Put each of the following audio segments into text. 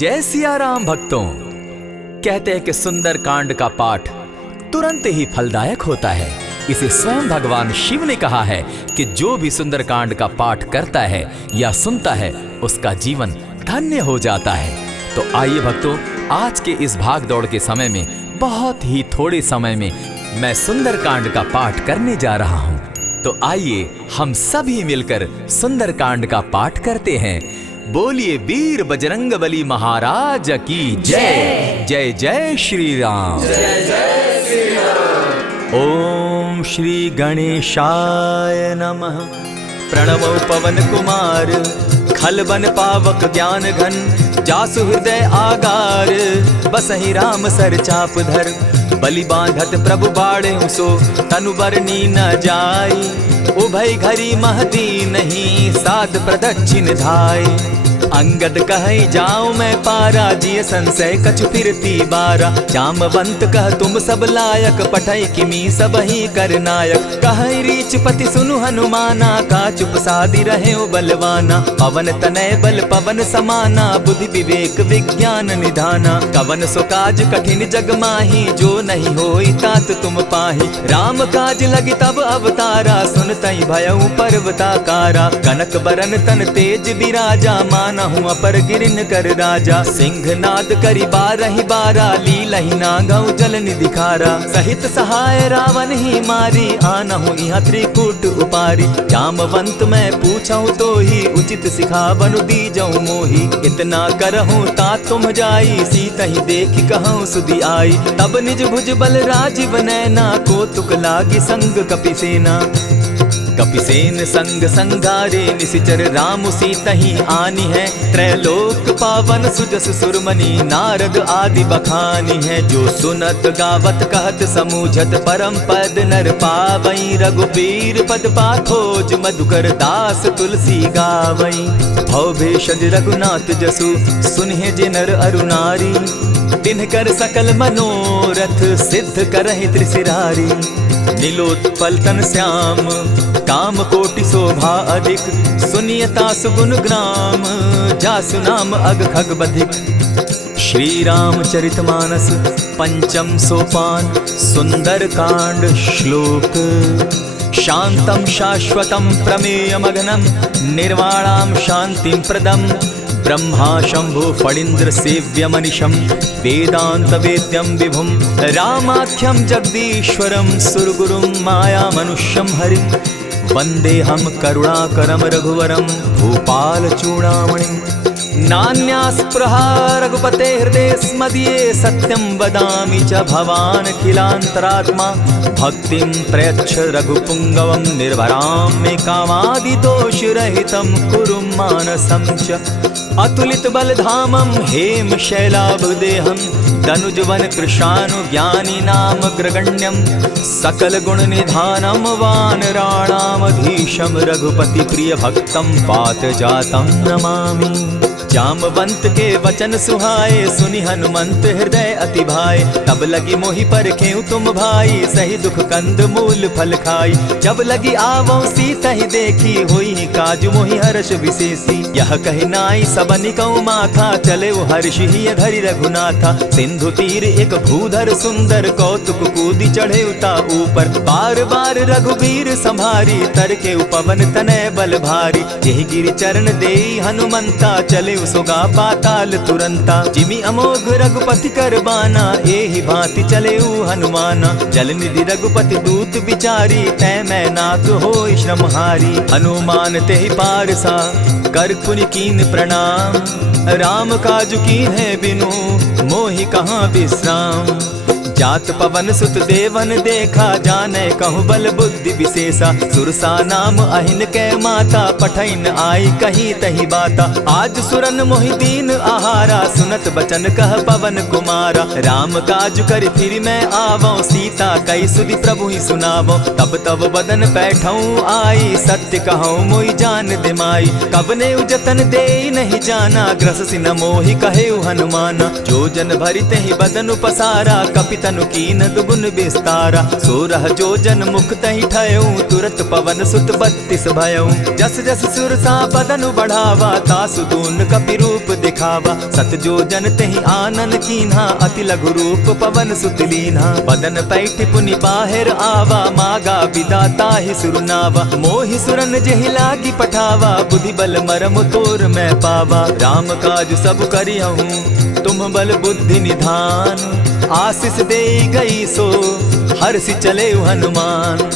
जय सिया राम भक्तों। कहते हैं कि सुंदर कांड का पाठ तुरंत ही फलदायक होता है। इसे स्वयं भगवान शिव ने कहा है कि जो भी सुंदर कांड का पाठ करता है या सुनता है उसका जीवन धन्य हो जाता है। तो आइए भक्तों, आज के इस भाग दौड़ के समय में बहुत ही थोड़े समय में मैं सुंदर कांड का पाठ करने जा रहा हूँ। तो आइए हम सभी मिलकर सुंदर कांड का पाठ करते हैं। बोलिए वीर बजरंगबली महाराज की जय। जय जय श्री राम। जय जय श्री राम। ओम श्री गणेशाय नमः। प्रणमो पवन कुमार खलबन पावक ज्ञान घन जासु हृदय आगार बसहि राम सर चाप धर बलि बांधत प्रभु बाड़े सो तनु बरनी न जाई उभय घरी महती नहीं साध प्रदक्षिण धाय अंगद कहे जाऊं मैं पारा जिय संशय कछु फिरती बारा जामवंत कह तुम सब लायक पठय किमी सब ही कर नायक कहे रीच पति सुनु हनुमाना का चुप सादी रहे बलवाना पवन तनय बल पवन समाना बुद्धि विवेक विज्ञान निधाना कवन सो काज कठिन जग माही जो नहीं होई तात तुम पाही राम काज लगी तब अवतारा सुनतई भयउ पर्वताकारा कनक बरन तन तेज बिराजा माना हूँ अपर गिरिन कर राजा सिंह नाद करी बारहि बारा लीलहि नागौ जल निधिखारा सहित सहाय रावण ही मारी आना हूँ यहाँ त्रिकूट उपारी जामवंत मैं पूछूं तो ही उचित सिखावनु दी जाऊं मोही इतना करहूँ ता तुम जाई सीता ही देखी कहूँ सुधी आई तब निज भुज बल राजीव नैना को तुक लागी संग कपिसेना कपिसेन संग संगारे निसिचर राम सीता ही आनी है त्रैलोक पावन सुजस सुरमनी नारद आदि बखानी है जो सुनत गावत कहत समूझत परम पद नर पावई रघुबीर पद पाखोज मधुकर दास तुलसी गावई भव भेषज रघुनाथ जसु सुनहि जे नर अरुनारी तिनकर सकल मनोरथ सिद्ध करहि त्रिशिरारी नीलोत्पल तन श्याम काम कोटि शोभा अधिक सुनियता सुगुण ग्राम जासु नाम अग खग बधिक। श्री रामचरितमानस पंचम सोपान सुंदर कांड श्लोक शांतम शाश्वतम प्रमेयमघनम निर्वाणाम शांतिं प्रदम ब्रह्मा शंभु फणीन्द्र सेव्य मनीषम वेदांत वेद्यम विभुम रामाख्यम जगदीश्वरम सुरगुरुम माया मनुष्यम हरिम वंदे हम करुणाकरम रघुवरम भूपाल चूड़ामणिम नान्यास्पृहा रघुपते हृदय स्मदीये सत्यं वदामि च भवान् खिलान्तरात्मा भक्तिं प्रयच्छ रघुपुंगवं निर्भरां मे कामादिदोषरहितं कुरु मानसं च अतुलित बलधामं हेम शैलाभदेहं तनुजवन कृशानु ज्ञानी नाम ग्रगण्यं सकल गुण निधानं वानराणामधीशं रघुपति प्रिय भक्तं पात जातं नमामि। जामवंत के वचन सुहाए सुनि हनुमंत हृदय अति भाए तब लगी मोहि परखेउ तुम भाई सही दुख कंद मूल फल खाई जब लगी आवो सीता ही देखी होई काज मोहि हर्ष विशेषी यह कहि नाई सबनि कौ माथा चले वो हर्ष ही धरि रघुनाथा सिंधु तीर एक भूधर सुंदर कौतुक कूदी चढ़े उता ऊपर बार बार रघुबीर संभारी तर के उपवन तनय बल भारी यही गिरि चरण देई हनुमंता चले सुगा पाताल तुरंता जिमि अमोघ रघुपति कर बाना एहि भांति चले हनुमाना जल निधि रघुपति दूत विचारी तै मैं नाथ होई श्रमहारी हनुमान तेहि पारसा कर पुनि कीन प्रणाम राम काज कीन है बिनु मोहि कहाँ विश्राम जात पवन सुत देवन देखा जाने कहु बल बुद्धि विशेषा सुरसा नाम अहिन कै माता पठैन आई कही तही बाता आज सुरन मोहि दीन आहारा सुनत बचन कह पवन कुमारा राम काज कर फिर मैं आवो सीता कई सुधि प्रभु ही सुनावो तब तब बदन बैठऊं आई सत्य कहूँ मोहि जान दिमाई कबने उजतन दे नहीं जाना ग्रस सिन मोहि कहे हनुमाना जो जन भरित ही बदन पसारा कपित तनु कीन दुगुन विस्तारा। 16 जोजन मुख तहि ठयऊ, तुरत पवन सुत 32 भयऊ। जस जस सुर सा बदनु बढ़ावा, तासु दून कपि रूप दिखावा। 7 जोजन तेहि आनन कीन्हा, अति लघु रूप पवन सुत लीन्हा। बदन पैठ पुनि बाहिर आवा, मागा विदा ताहि सुरनावा। मोहि सुरन जेहि लागी पठावा, बुद्धि बल मरम तोर मैं पावा। राम काज सब करिहूँ तुम बल बुद्धि निधान, आशीष दे गई सो हर्षि चले हनुमान।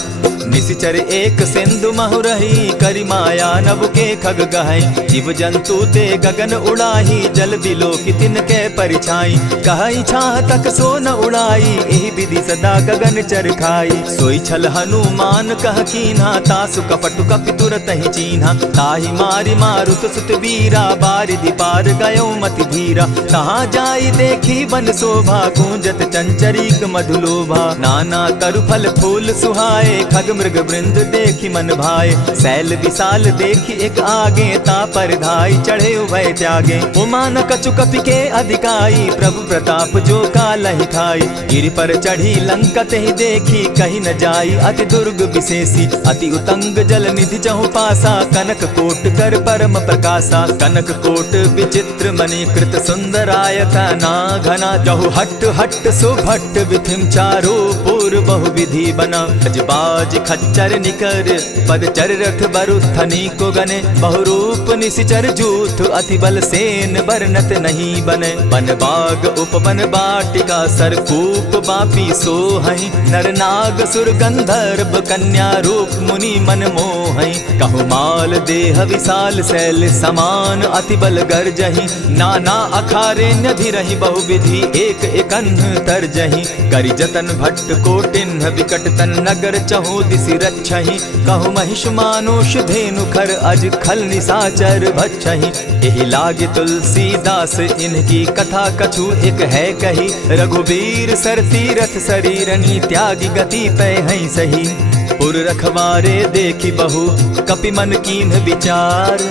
निशिचर एक सिंधु महु रही, करि माया नभ के खग गहई। जीव जंतु ते गगन उड़ाही, जल बिलो की तिनके परिछाई। कहई छाह तक सो न उड़ाई, एहि विधि सदा गगन चर खाई। सोई छल हनुमान कह कीन्हा, तासु कपटु कपि तुरत ही चीन्हा। ताहि मारि मारुत सुत वीरा, बारिधि पार गयो मति धीरा। कहाँ जाई देखी वन शोभा, गूंजत चंचरीक मधुलोभा। नाना तरु फल फूल सुहाए, खग मृग वृंद देखी मन भाए। शैल विशाल देखी एक आगे, ता पर धाई चढ़े उभय त्यागे। उमान कछु कपि के अधिकाई, प्रभु प्रताप जो कालहि खाई। गिरि पर चढ़ी लंका तेहि देखी, कहीं न जाई अति दुर्ग विशेषी। अति उतंग जल निधि चहु पासा, कनक कोट कर परम प्रकाशा। कनक कोट विचित्र मणि कृत सुंदरायत ना घना। जहु हट हट सुभट विधिम चारो पूर्व बहु विधि बना। बाज खच्चर निकर पदचर रथ बरुथनी को गने। बहुरूप निशिचर जूथ अति बल सेन बरनत नहीं बने। वन बाग उपवन बाटिका सरकूप बापी सोहई। नर नाग सुर गंधर्व कन्या रूप मुनि मन मोहई। कहु माल देह विशाल शैल समान, अति बल गर्जही। नाना अखारे न्यधिरहि बहुविधि, एक एकन्ह तरजही। करि जतन भट्ट कोटिन्ह विकट तन नगर चहु दिसि रक्षहि। कहु महिष मानुष धेनु खर, अज खल निशाचर भक्षहि। एहि लागे तुलसीदास इनकी कथा, कछु एक है कही। रघुबीर सर तीरथ शरीरनी, त्यागी गति पै हई सही। पुर रखवारे देखी बहु कपि मन कीन्ह विचार।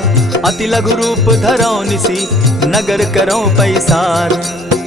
अति लघु रूप धरौ निसी, नगर करौ पैसार।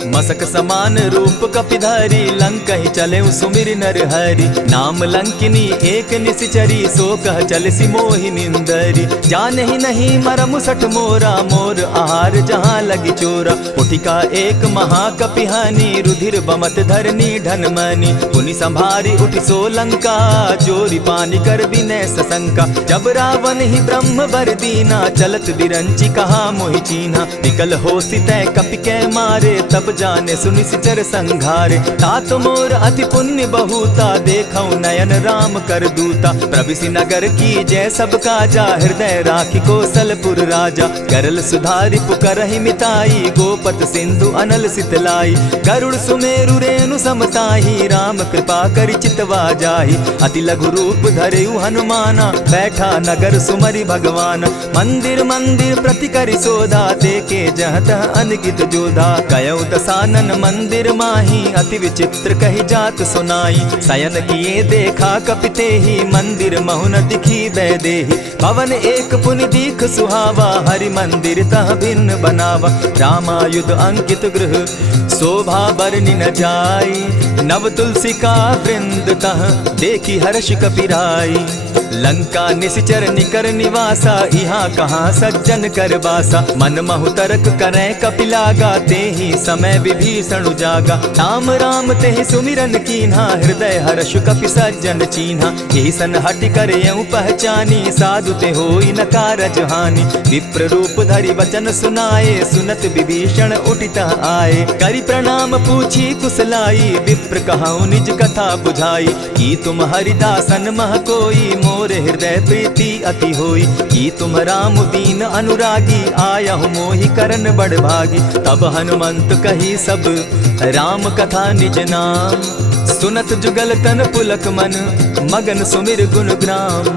मसक समान रूप कपिधारी, लंकहि चले सुमिर नर हरि। नाम लंकिनी एक निशिचरी, सो कह चल सी मोहि निंदरी। जानहि नहीं मरम सठ मोरा, मोर आहार जहाँ लगी चोरा। उठिका एक महाकपिहानी, रुधिर बमत धरनी ढनमनी। पुनि संभारी उठि सो लंका, चोरी पानी कर विनय सशंका। जब रावण ही ब्रह्म बर दीना, चलत बिरंची कहा मोहि चीन्हा। निकल हो सितै कपि कै मारे, तब जाने सुनिशिचर संघारे। तात मोर अति पुण्य बहुता, देखौ नयन राम कर दूता। प्रविशि नगर की जय सब काजा, हृदय राखी कौशलपुर राजा। करल सुधारि पुकरहि मिताई, गोपत सिंधु अनल सितलाई। गरुड़ सुमेरु रेणु समताही, राम कृपा करि चितवा जाहि। अति लघु रूप धरेउ हनुमाना, बैठा नगर सुमरि भगवान। मंदिर मंदिर प्रति करि सोधा, देखे जहाँ तहाँ अनगित जोधा। कयौ दसानन मंदिर माही, अति विचित्र कही जात सुनाई। शयन किए देखा कपिते ही, मंदिर महु न दिखी वैदेही। भवन एक पुनि दीख सुहावा, हरि मंदिर तह भिन्न बनावा। रामायुध अंकित गृह शोभा बरनि न जाई। नव तुलसी का वृंद तह देखी हर्ष कपिराई। लंका निशिचर निकर निवासा, यहाँ कहाँ सज्जन कर बासा। मन महु तरक करे कपिलागा, तेहि समय विभीषण जागा। राम राम तेहि सुमिरन कीन्हा, हृदय हर्ष कपि सज्जन चीन्हा। एहि सन हटि कर यऊ पहचानी, साधु ते होई न कारज हानि। विप्र रूप धरि वचन सुनाए, सुनत विभीषण उठित आए। करि प्रणाम पूछी कुशलाई, विप्र कहऊ निज कथा बुझाई। की तुम हरिदासन मह कोई, मोर हृदय प्रीति अति होई। की तुम राम दीन अनुरागी, आयहु मोहि करन बड़ भागी। तब हनुमंत कही सब राम कथा निज नाम, सुनत जुगल तन पुलक मन, मगन सुमिर गुण ग्राम।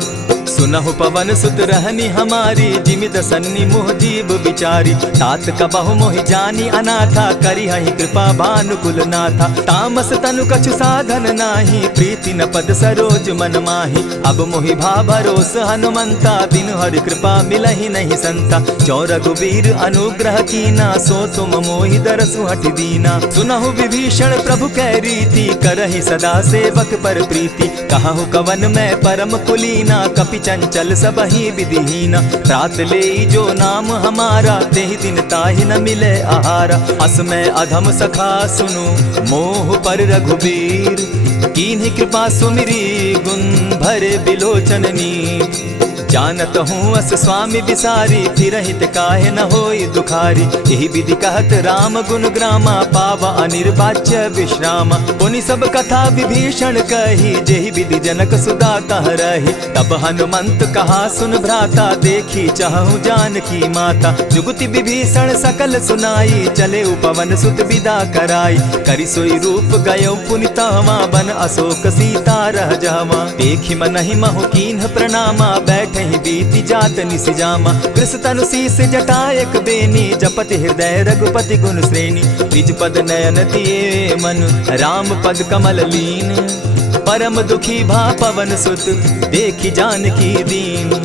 सुनहु पवन सुत रहनी हमारी, जिमित सन्नी मुह जीव बिचारी। तात कबहु मोहि जानी अनाथा, करी हहि कृपा भानुकुल नाथा। तामस तनु कछु साधन नाही, प्रीति न पद सरोज मन माही। अब मोहि भा भरोस हनुमंता, बिनु हरि कृपा मिलहि नहीं संता। जो रघुबीर अनुग्रह कीना, सो तुम मोहि दरसु हठि दीना। सुनहु विभीषण प्रभु कै रीति, करहि सदा सेवक पर प्रीति। कहु कवन मैं परम कुलीना, कपि चंचल सबहि विधिहीना। त्रात लेई जो नाम हमारा, तेहि दिन ताहि न मिले आहारा। अस मैं अधम सखा सुनु, मोह पर रघुबीर। कीन्हि कृपा सुमिरी, गुण भरे बिलोचन नीर। जानत हूँ अस स्वामी बिसारी, फिरहित काहे न होई दुखारी। यही विधि कहत राम गुण ग्रामा, पावा अनिर्वाच्य विश्रामा। पुनि सब कथा विभीषण कही, जेहि विधि जनक सुदा कह रही। तब हनुमंत कहा सुन भ्राता, देखी चाहूँ जानकी माता। जुगति विभीषण सकल सुनाई, चले पवन सुत विदा कराई। करि सोई रूप गयो पुनि तहवा, बन अशोक सीता रह जावा। देखि मनहि महु कीन्ह प्रणामा, बैठ ही बीती जात निसिजामा। कृष तनु शीस जटायक बेनी, जपति हृदय रघुपति गुण श्रेणी। निज पद नयन दिए मन, राम पद कमल लीन। परम दुखी भा पवन सुत, देखी जानकी दीन।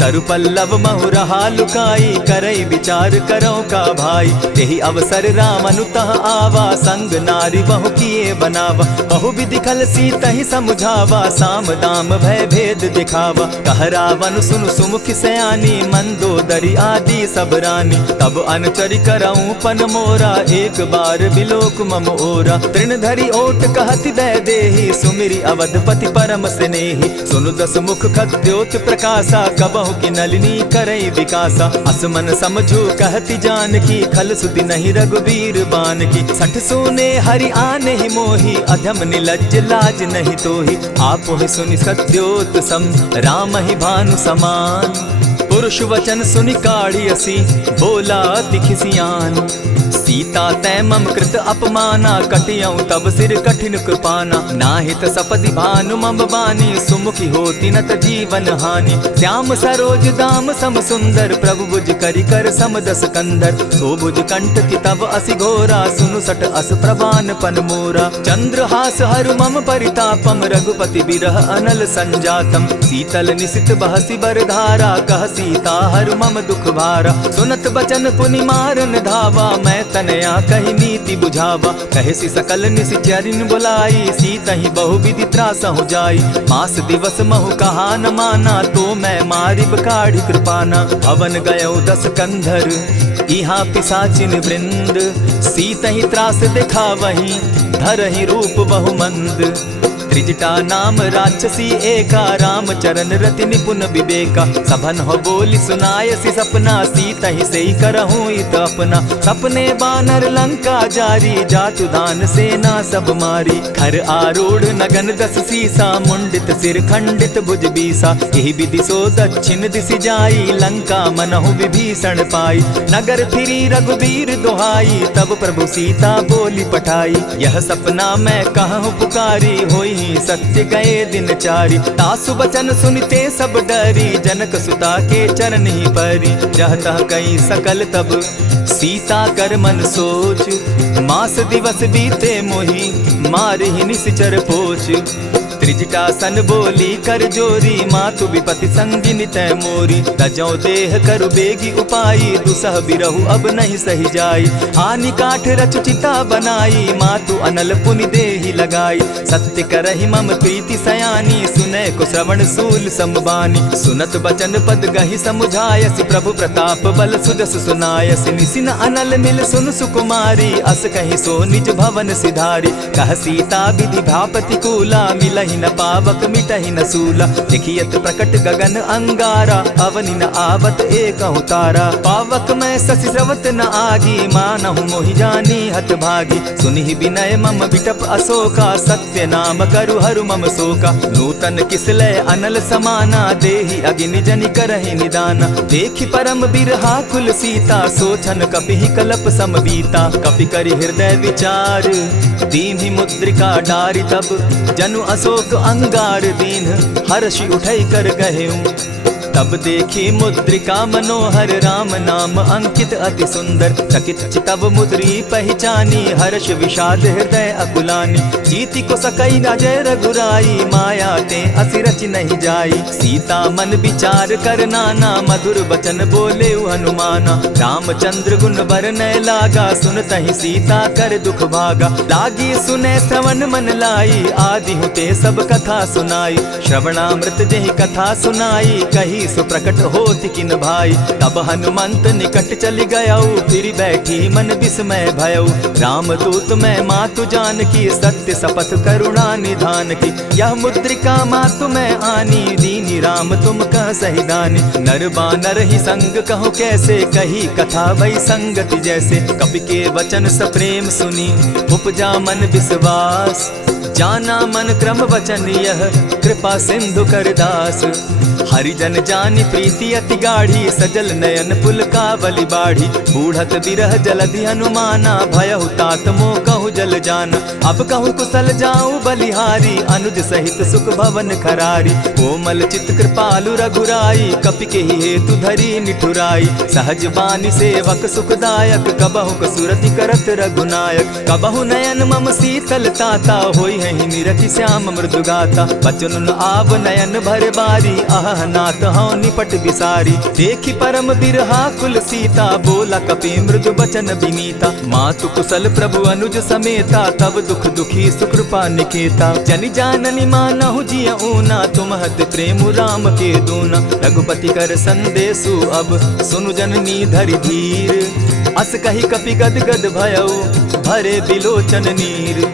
तरु पल्लव महु रहा लुकाई, करई विचार करो का भाई। तेहि अवसर राम अनुतः आवा, संग नारी बहु किए बनावा। बहु विधि खल सीतहि समुझावा, साम दाम भय भेद दिखावा। कह रावण सुनु सुमुखि सयानी, मंदोदरी आदि सब रानी। तब अनुचरि करऊँ पन मोरा, एक बार बिलोक मम ओरा। तृण धरि ओट कहति दै देहि, सुमिरि अवधपति परम स्नेही। सुनु दस मुख खद्योत प्रकाशा, कबहु की नलिनी करई विकासा। असमन समझो कहति जानकी, खल सुधि नहीं रघुबीर बान की। सठ सोने हरि आने ही मोही, अधम निलज्ज लाज नहीं तोही। आप ही सुनि सत्योत सम, राम ही भानु समान। पुरुष वचन सुनि काढ़ी असी, बोला अति खिसियान। सीता तै मम कृत अपमाना, कटियऊँ तब सिर कठिन कृपाना। नाहित सपदि भानु मम बानी, सुमुखी होती नत जीवन हानि। श्याम सरोज दाम सम सुंदर, प्रभु भुज करि कर सम दस कंधर। सो भुज कंठ की तब असि घोरा, सुनु सट अस प्रवान पन मोरा। चंद्रहास हरु मम परितापम, रघुपति बिरह अनल संजातम। शीतल निशित बहसी बरधारा, कह सीता हरु मम दुख भारा। सुनत बचन पुनि मारन धावा, मैं तनया कही नीति बुझावा। कहे सी सकल निशिचरिन बुलाई, सीतहि बहु विधि त्रास हो जाई। मास दिवस महु कहा न माना, तो मैं मारिब काढ़ी कृपाना। भवन गयो 10 कंधर, इहाँ पिशाचिन वृंद। सीतहि त्रास दिखावहि, धरहि रूप बहु मंद। त्रिजटा नाम राक्षसी एका, राम चरण रति निपुण विवेका। सभन हो बोली सुनायसी सपना, सीतहि सेई करहूँ इत अपना। सपने बानर लंका जारी, जातु दान सेना सब मारी। खर आरूढ़ नगन 10 सीसा, मुंडित सिर खंडित भुज बीसा। यही विधि सो दक्षिण दिशि जाई, लंका मनहु विभीषण पाई। नगर फिरी रघुबीर दुहाई, तब प्रभु सीता बोली पठाई। यह सपना मैं कहूँ पुकारी, होई सत्य गए दिन चारी। तासु बचन सुनते सब डरी, जनक सुता के चरण ही परी। जहतः कई सकल तब, सीता कर मन सोच। मास दिवस बीते मोही, मारहि निशिचर पोच। त्रिजटा सन बोली कर जोरी, मातु विपति संगिनी तै मोरी। तजौ देह करु बेगी उपाई, दुसह बिरहु अब नहीं सही जाई। आनि काठ रचु चिता बनाई, मातु अनल पुनि देहि लगाई। सत्य करहि मम प्रीति सयानी, सुनै को श्रवण सूल समबानी। सुनत बचन पद गहि समुझायसि, प्रभु प्रताप बल सुजस सुनायसि। निसिन अनल मिल सुन सुकुमारी, अस कहि सो निज भवन सिधारी। कह सीता विधि भापति कूला, मिलहि न पावक मिटहि न सूला। देखियत प्रकट गगन अंगारा, अवनि न आवत एकहु तारा। पावक मैं शशि स्रवत न आगी, मानहु मोहि जानी हत भागी। सुनिहि विनय मम बिटप अशोका, सत्य नाम करु हरु मम शोका। नूतन किसलय अनल समाना, देहि अगिनि जनि करहि निदाना। देखि परम बिरहा कुल सीता, सोचन कपिहि कलप सम बीता। कपि करि हृदय विचार, दीन्हि मुद्रिका डारि तब, जनु अशोक सुबक अंगार दीन हर्षि उठई कर गहेऊ। तब देखी मुद्रिका मनोहर राम नाम अंकित अति सुंदर। चकित चितव मुद्री पहचानी हर्ष विषाद हृदय अकुलानी। जीति को सकई न जय रघुराई माया ते असि रचि नहीं जाई। सीता मन विचार कर नाना मधुर बचन बोले हनुमाना। रामचंद्र गुण बरनय लागा सुनतहि सीता कर दुख भागा। लागी सुने श्रवण मन लाई आदि हुते सब कथा सुनाई। श्रवणामृत जेहि कथा सुनाई कही सुप्रकट होति किन भाई। तब हनुमंत निकट चली गयऊ फिर बैठी मन विस्मय भयऊ। रामदूत मैं मातु जानकी सत्य शपथ करुणा निधान की। यह मुद्रिका मातु मैं आनी दीनी राम तुम कह सही दानी। नर बानर ही संग कहो कैसे कही कथा वही संगति जैसे। कपि के वचन सप्रेम सुनी उपजा मन विश्वास। जाना मन क्रम वचन यह कृपा सिंधु कर दास। हरिजन जानी प्रीति अति गाढ़ी सजल नयन पुलकावली बाढ़ी। बूढ़त बिरह जलधि हनुमाना भयहु तात मोह कहु जल जाना। अब कहु कुशल जाऊं बलिहारी अनुज सहित सुख भवन खरारी। कोमल चित कृपालु रघुराई कपि के ही हेतु धरी निठुराई। सहज बानी सेवक सुखदायक कबहु कसुरति करत रघुनायक। कबहु नयन मम शीतल ताता होई है निरखि श्याम मृदु गाता। बचन आव नयन भर बारी आह नाथ हौ निपट बिसारी। देखी परम बिरहा कुल सीता बोला कपि मृदु बचन विनीता। मातु कुशल प्रभु अनुज समेता तब दुख दुखी सुकृपा निकेता। जनि जाननी मानहु जिय ऊना तुम हत प्रेम राम के दूना। रघुपति कर संदेशु अब सुनु जननी धरि धीर। अस कही कपि गद गद भयऊ भरे बिलोचन नीर।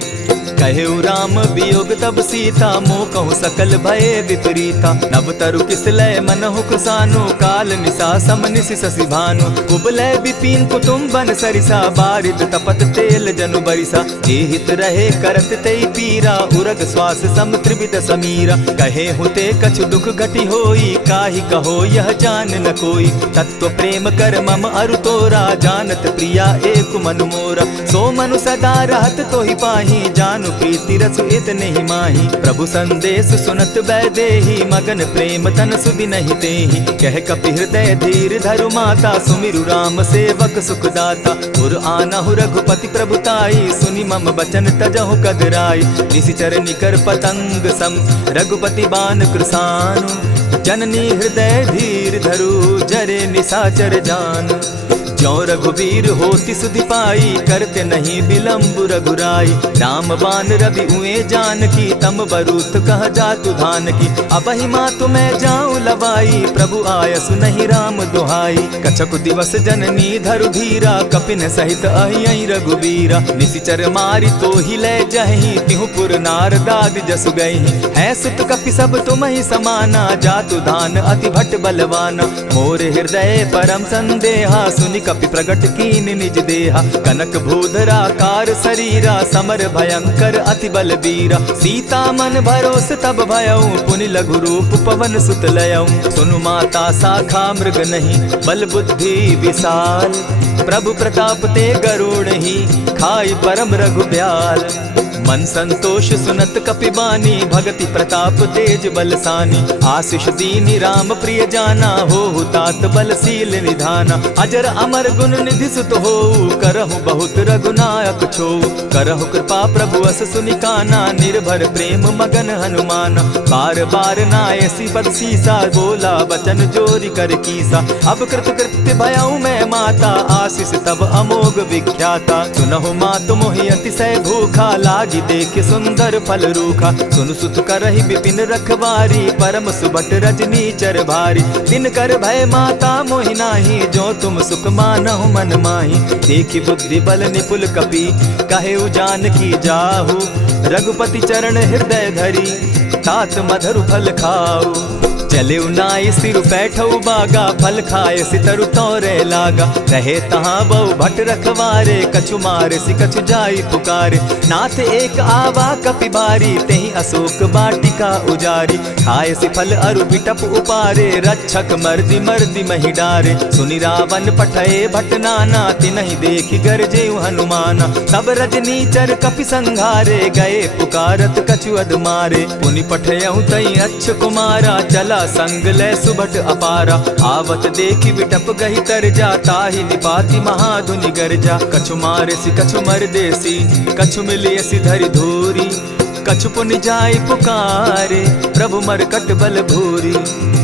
कहेउ राम वियोग तब सीता मोह कहु सकल भये विपरीता। नव तरु किसलय मनहु कुसानो काल निशा समनिशि शशि भानु। कुबलय विपिन कुटुम्बन सरिसा बारिद तपत तेल जनु बरिसा। जे हित रहे करत तेई पीरा उरग श्वास सम त्रिविध समीरा। कहे हुते कछु दुख घटी होई काहि कहो यह जान न कोई। तत्व प्रेम कर मम अरु तोरा जानत प्रिया एक मनु मोरा। सो मनु सदा रहत तोहि पाही जानु प्रीति रस इतने ही माही। प्रभु संदेश सुनत बैदेही मगन प्रेम तन सुधि नहीं तेहि। कह कपि हृदय धीर धरु माता सुमिरु राम सेवक सुखदाता। उर आनहु रघुपति प्रभुताई सुनि मम बचन तजहु कदराई। निशिचर निकर पतंग सम रघुपति बान कृसानु। जननी हृदय धीर धरु जरे निशाचर जान। ज्यों रघुवीर होति सुधि पाई करते नहीं विलम्ब रघुराई। राम बान रवि उए जानकी तम बरूत कह जातु धान की। अबहि मातु मैं जाऊं लवाई प्रभु आयसु नहीं राम दुहाई। कछक दिवस जननी धरु धीरा कपिन सहित अहियहि रघुबीरा। निशिचर मारी तो ही ले जहि तिहु पुर नार दाग जसु गई। है सुत कपि सब तुम ही समाना जातु धान अति भट बलवाना। मोर हृदय परम संदेहा सुनि कपि प्रगट कीन निज देहा। कनक भूधराकार शरीरा समर भयंकर अति बलबीरा। सीता मन भरोस तब भयऊ पुनि लघु रूप पवन सुत लयऊ। सुनु माता शाखा मृग नहीं बल बुद्धि विशाल। प्रभु प्रताप ते गरुड़ ही खाई परम रघुब्याल। मन संतोष सुनत कपि बानी भगति प्रताप तेज बलसानी। आशीष दीनी राम प्रिय जाना हो तात बलशील निधाना। अजर अमर गुण निधि सुत हो करहु बहुत रघुनायक छो। करहु कृपा प्रभु अस सुनिकाना निर्भर प्रेम मगन हनुमाना। बार बार नायसी पद सीसा बोला बचन जोरी कर कीसा। अब कृत कृत्य भयऊ मैं माता आशीष तब अमोघ विख्याता। सुनहु मातु मोहि अतिशय भूखा लागी देख सुंदर फल रूखा। सुन सुत करहि विपिन रखवारी परम सुबट रजनी चर भारी। दिन कर भय माता मोहि नाही जो तुम सुख मानहु मन माही। देखी बुद्धि बल निपुल कपि कहेउ जानकी जाहु। रघुपति चरण हृदय धरी तात मधुर फल खाऊ। चले नाई सिर बैठऊ बागा फल खाए सितरु तोरे लागा। रहे तहाँ बहु भट रखवारे कछु मारे सि कछु जाई पुकारे। नाथ एक आवा कपि बारी तेहि अशोक बाटिका उजारी। खाए से फल अरु बिटप उपारे, रक्षक मर्दि मर्दि मही डारे। सुनि रावण पठये भटनाना, तिनहि देखि गरजे हनुमाना। सब रजनीचर कपि संघारे, गए पुकारत कछु अध मारे। पुनि पठयहु तई अच्छ कुमारा, चला संग लै सुभट अपारा। आवत देखि बिटप गहि तरजा, ताहि निपाति महाधुनि गरजा। कछु मारेसि कछु मरदेसी, कछु मिलियसि धरि धूरी। कछु पुनि जाय पुकारे, प्रभु मरकट बल भूरी।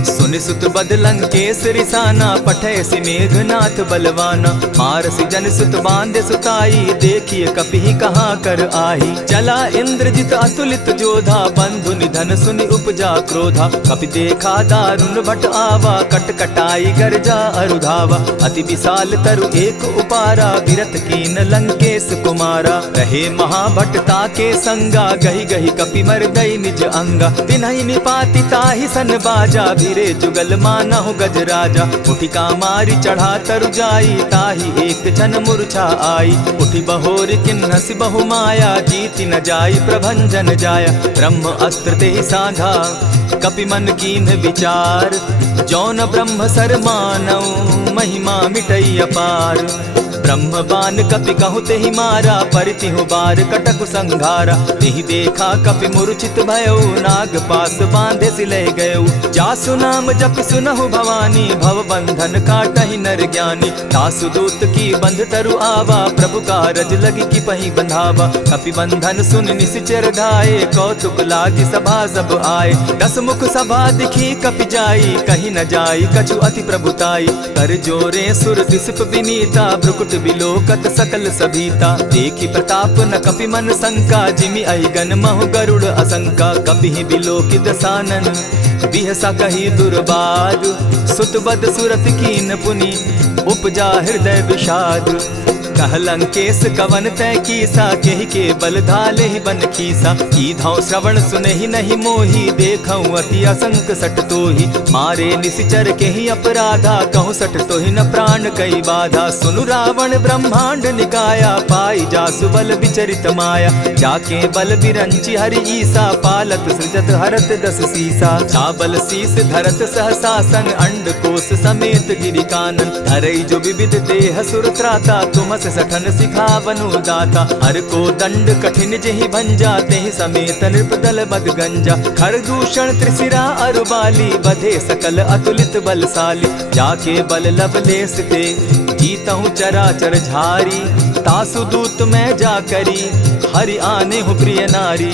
सुनि सुत बद लंकेश रिसाना, पठयसि मेघनाथ बलवाना। मारसि जन सुत बांधे सुताई, देखिए कपि कहाँ कर आही। चला इंद्रजित अतुलित जोधा, बंधु निधन सुनि उपजा क्रोधा। कपि देखा दारुण भट आवा, कट कटाई गरजा अरुधावा। अति विशाल तरु एक उपारा, विरत कीन लंकेश कुमारा। रहे महाभट ताके संगा, गही गही कपि मरदई निज अंगा। तिन्हि निपाति ताहि सन बाजा, भिरे जुगल मानहु गजराजा। उठि कामारी चढ़ा तरु जाई, ताहि एक क्षण मूर्छा आई। उठि बहोर किन्हसि बहु माया, जीति न जाई प्रभंजन जाया। ब्रह्म अस्त्र तेहि साधा, कपि मन कीन्ह विचार। जौन ब्रह्म सर मानऊ, महिमा मिटई अपार। ब्रह्म बान कपि कहु तेहि मारा, परितिहु बार कटकु संघारा। तेहि देखा कपि मूर्छित भयउ, नाग पास बांधे सिले गयउ। जासु नाम जपि सुनहु भवानी, भव बंधन काटहि नर ज्ञानी। तासु दूत की बंध तरु आवा, प्रभु कारज लगी कि पहि बंधावा। कपि बंधन सुन निसिचर धाये, कौतुक लागी सभा सब आए। दस मुख सभा दिखी कपि जाई, कहीं न जाई कछु अति प्रभुताई। कर जोरे सुर दिसप विनीता, ब्रुकुट बिलोकत सकल सभीता। देखि प्रताप न कपि मन शंका, जिमि अहिगन महु गरुड़ असंका। कपि बिलोकि दसानन, बिहसा कही दुर्बाद। सुत बद सुरत कीन पुनि, उपजा हृदय विषाद। कह लंकेश कवन तय कीसा, केहि के बल धाले ही बन खीसा। कीधौ श्रवण सुनहि नहीं मोही, देखऊं अति असंक सट तोही। मारे निसिचर केहि अपराधा, कहूँ सट तोहि न प्राण कई बाधा। सुनु रावण ब्रह्मांड निकाया, पाई जासु बल विचरित माया। जाके बल बिरंचि हरि ईसा, पालत सृजत हरत दस सीसा। चाबल शीस धरत सहसासन, अंड कोश समेत गिरि कानन। धरई जो विविध देह सुर त्राता, तुमस सठन सिखावनु दाता। हर को दंड कठिन जेहि भंजा, तेहि समेत नृपदल बद गंजा। खर दूषण त्रिशिरा अरुबाली, बधे सकल अतुलित बलशाली। जाके बल लवलेस ते, जीतहु चराचर झारी। तासु दूत मैं जा करी, हरि आने हूँ प्रिय नारी।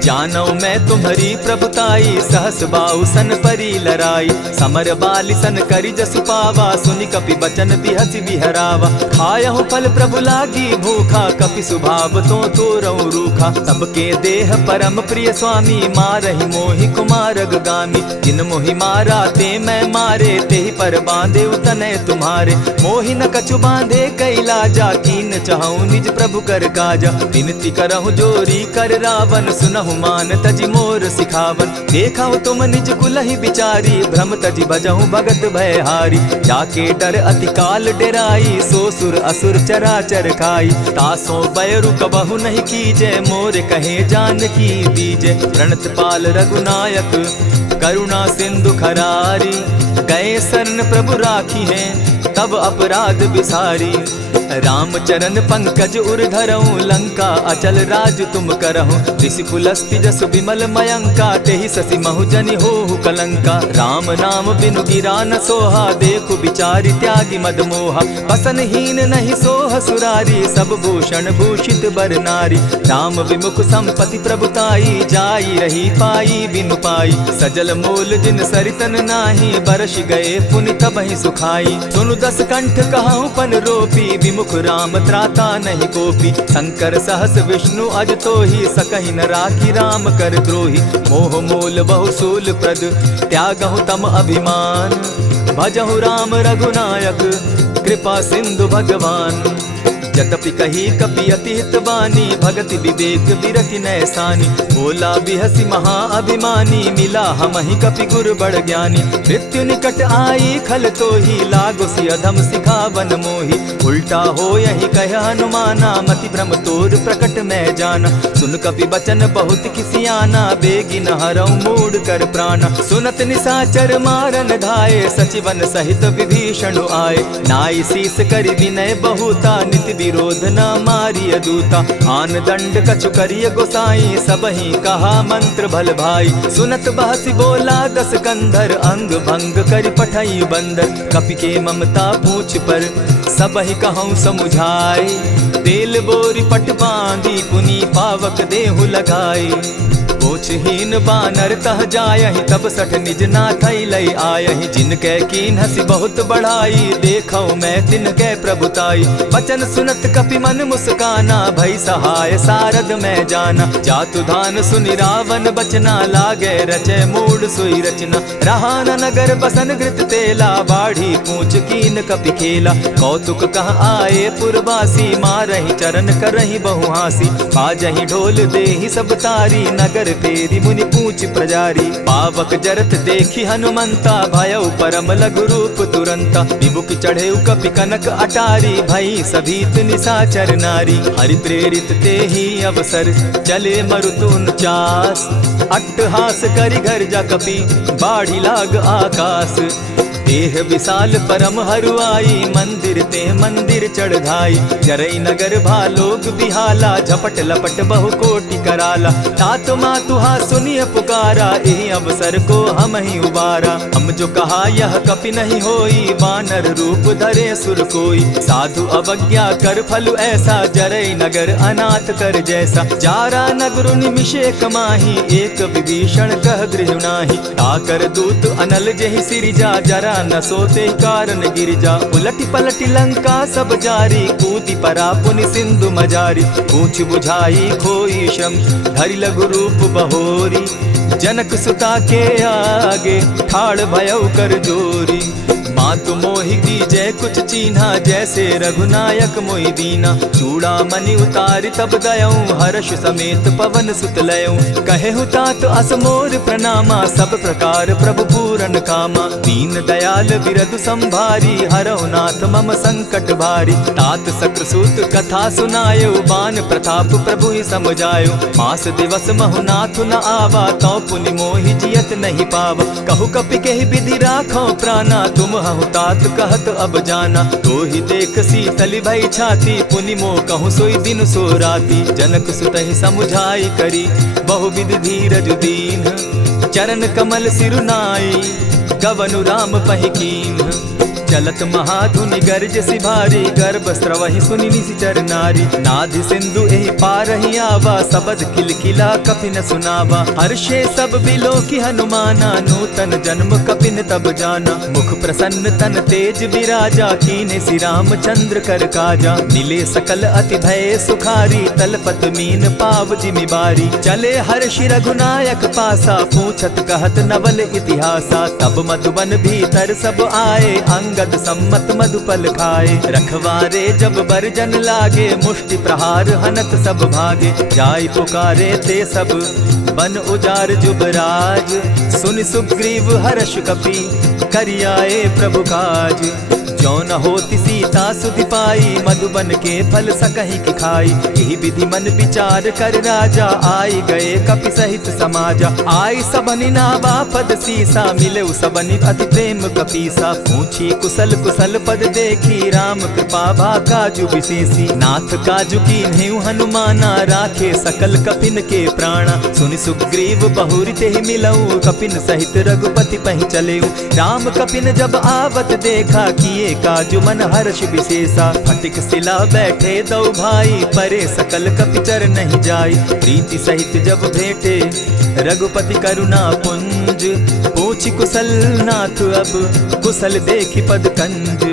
जानौ मैं तुम्हारी प्रभुताई, सहस बाहु सन परी लराई। समर बाली सन करी जसु पावा, सुनि कपि बचन बिहसि बिहरावा। खायहु फल प्रभु लागी भूखा, कपि सुभाव तो तोरऊ रूखा। सबके देह परम प्रिय स्वामी, मारहि मोहि कुमारग गामी। जिन मोहि मारा ते मैं मारे, तेहि पर बांधे उतने तुम्हारे। मोहि न कछु बांधे कैलाजा, कीन चाहूं निज प्रभु कर काजा। विनती करहु जोरी कर रावण, सुनहु मान तजि मोर सिखावन। देखा तुम निज कुलहि बिचारी, भ्रम तजि भजहु भगत भयहारी। जाके डर अति काल डेराई, सो सुर असुर चराचर खाई। तासो बैरु कबहु नहीं कीजे, मोर कहे जानकी दीजे। प्रणत पाल रघुनायक, करुणा सिंधु खरारी। गए शरण प्रभु राखी हैं, तब अपराध बिसारी। राम चरण पंकज उर धरऊं, लंका अचल राज तुम करहूं। ऋषि पुलस्ति जसु विमल मयंका, तेहि ससि महु जनि होहु कलंका। राम नाम बिनु गिरा न सोहा, देखु बिचारी त्यागी मद मोहा। बसनहीन नहीं सोह सुरारी, सब भूषण भूषित बर नारी। राम विमुख संपति प्रभुताई, जाई रही पाई बिनु पाई। सजल मोल जिन सरितन नाही, बरस गए पुनि तबहि सुखाई। सुनु दस कंठ कहूँ पन रोपी, विमुख राम त्राता नहीं कोपी। शंकर सहस विष्णु अज तो ही, सकहि न राखी राम कर द्रोही। मोह मोल बहुसूल प्रद, त्यागहु तम अभिमान। भजहु राम रघुनायक, कृपा सिंधु भगवान। यद्यपि कही कपि अति हितवानी, भगति विवेक विरति नैसानी। बोला बिहसी महा अभिमानी, मिला हमहि कपि गुर बड़ ज्ञानी। मृत्यु निकट आई खल तो ही, लागो सि अधम सिखावन मोही। उल्टा हो यही कह हनुमाना, मति भ्रम तोर प्रकट मैं जाना। सुन कपि बचन बहुत किसियाना, बेगिन हरऊ मूड कर प्राणा। सुनत निशाचर मारन धाये, सचिवन सहित विभीषण आए। नाई शीस करि विनय बहुता, नित विरोध न मारिय दूता। आन दंड कछु करिय गोसाई, सबहि कहा मंत्र भल भाई। सुनत बहसी बोला दस कंधर, अंग भंग करि पठई बंदर। कपि के ममता पूछ पर, सबहि कहूँ समुझाए। तेल बोरी पट बांधी, पुनि पावक देहु लगाई। पूछहीन बानर तह जायहि, तब सठ निज नाथई लई आयहि। जिनके कीन हसी बहुत बढ़ाई, देखौ मैं तिनके प्रभुताई। बचन सुनत कपि मन मुस्काना, भई सहाय सारद मैं जाना। जातु धान सुनि रावण बचना, लागे रचे मूड सोई रचना। रहा न नगर बसन घृत तेला, बाढ़ी पूछ कीन कपि खेला। कौतुक कह आए पुरवासी, मारहि चरण करहि बहुहासी। बाजहि ढोल देहि सब तारी, नगर तेरी मुनि पूछ प्रजारी। पावक जरत देखी हनुमंता, भयउ परम लघु रूप तुरंता। विमुख चढ़ेउ कपि कनक अटारी, भई सभीत निशाचर नारी। हरि प्रेरित ते ही अवसर, चले मरुतु 49। अट्टहास करि घर जा कपि, बाढ़ी लाग आकाश। देह विशाल परम हरुआई, मंदिर ते मंदिर चढ़ाई। जरई नगर भालोग बिहाला, झपट लपट बहु कोटि कराला। तात मातुहा सुनिय पुकारा, एहि अवसर को हम ही उबारा। हम जो कहा यह कपि नहीं होई, बानर रूप धरे सुर कोई। साधु अवज्ञा कर फल ऐसा, जरई नगर अनाथ कर जैसा। जारा नगर निमिषे कमाही, एक विभीषण कह गृह नाही। ताकर दूत अनल जेहि सिरिजा, जरा न सोते कारण गिरिजा। उलटी पलटी लंका सब जारी, कूदी परा पुनि सिंधु मजारी। पूछ बुझाई खोई श्रम, धरि लघु रूप बहोरी। जनक सुता के आगे, ठाड़ भयउ कर जोरी। मातु मोहि दीजै कुछ चीन्हा, जैसे रघुनायक मोहि दीना। चूड़ा मणि उतारि तब दयऊं, हर्ष समेत पवन सुत लयऊं। कहेहु तात असमोर प्रणामा, सब प्रकार प्रभु पूरन कामा। दीन दयाल बिरदु संभारी, हरौ नाथ मम संकट भारी। तात सक्रसूत कथा सुनायो, बान प्रताप प्रभु ही समझायो। मास दिवस महु नाथ न आवा, तौ पुनि मोहि जियत नहीं पावा। कहु कपि केहि विधि राखो प्राणा, तुम हूँ तात कहत अब जाना। तो ही देख शीतल भई छाती, पुनि मो कहूँ सोई दिन सो राती। जनक सुतहि समुझाई करी, बहुविधि धीरज दीन। चरण कमल सिरुनाई, गवनु राम पहि कीन्ह। चलत महाधुनि गर्ज सिभारी, गर्भ स्रवहि सुनि निशिचर नारी। नाधि सिंधु एहि पारहि आवा, सबद किलकिला कपि न सुनावा। हर्षे सब बिलोकि हनुमाना, नूतन जन्म कपि न तब जाना। मुख प्रसन्न तन तेज विराजा, कीन्हे श्री रामचंद्र कर काजा। मिले सकल अति भय सुखारी, तलपत मीन पाव जिमि बारी। चले हर्षि रघुनायक पासा, पूछत कहत नवल इतिहासा। तब मधुबन भीतर सब आए, अंग सम्मत मधुपल खाए। रखवारे जब बरजन लागे, मुष्टि प्रहार हनत सब भागे। जाय पुकारे ते सब, बन उजार जुबराज। सुनि सुग्रीव हर्ष कपि, करियाए प्रभु काज। जो न होती सीता सुधि पाई, मधुबन के फल सकहि की खाई। यही विधि मन विचार कर राजा, आई गए कपि सहित समाजा। आई सबनि नावा पद सीसा, मिले सबनि अति प्रेम कपीसा। पूछी कुशल कुशल पद देखी, राम कृपा भा काजु विशेषी। नाथ काजु कीन्हेउ हनुमाना, राखे सकल कपिन के प्राणा। सुनि सुग्रीव बहुरि तेहि मिलऊ, कपिन सहित रघुपति पहि चलेऊ। राम कपिन जब आवत देखा, किए काजु मन हर्ष विशेषा। फटिक सिला बैठे दो भाई, परे सकल कपिचर नहीं जाई। प्रीति सहित जब भेटे, रघुपति करुणा पुंज। पूछि कुशल नाथ अब, कुशल देखि पद कंज।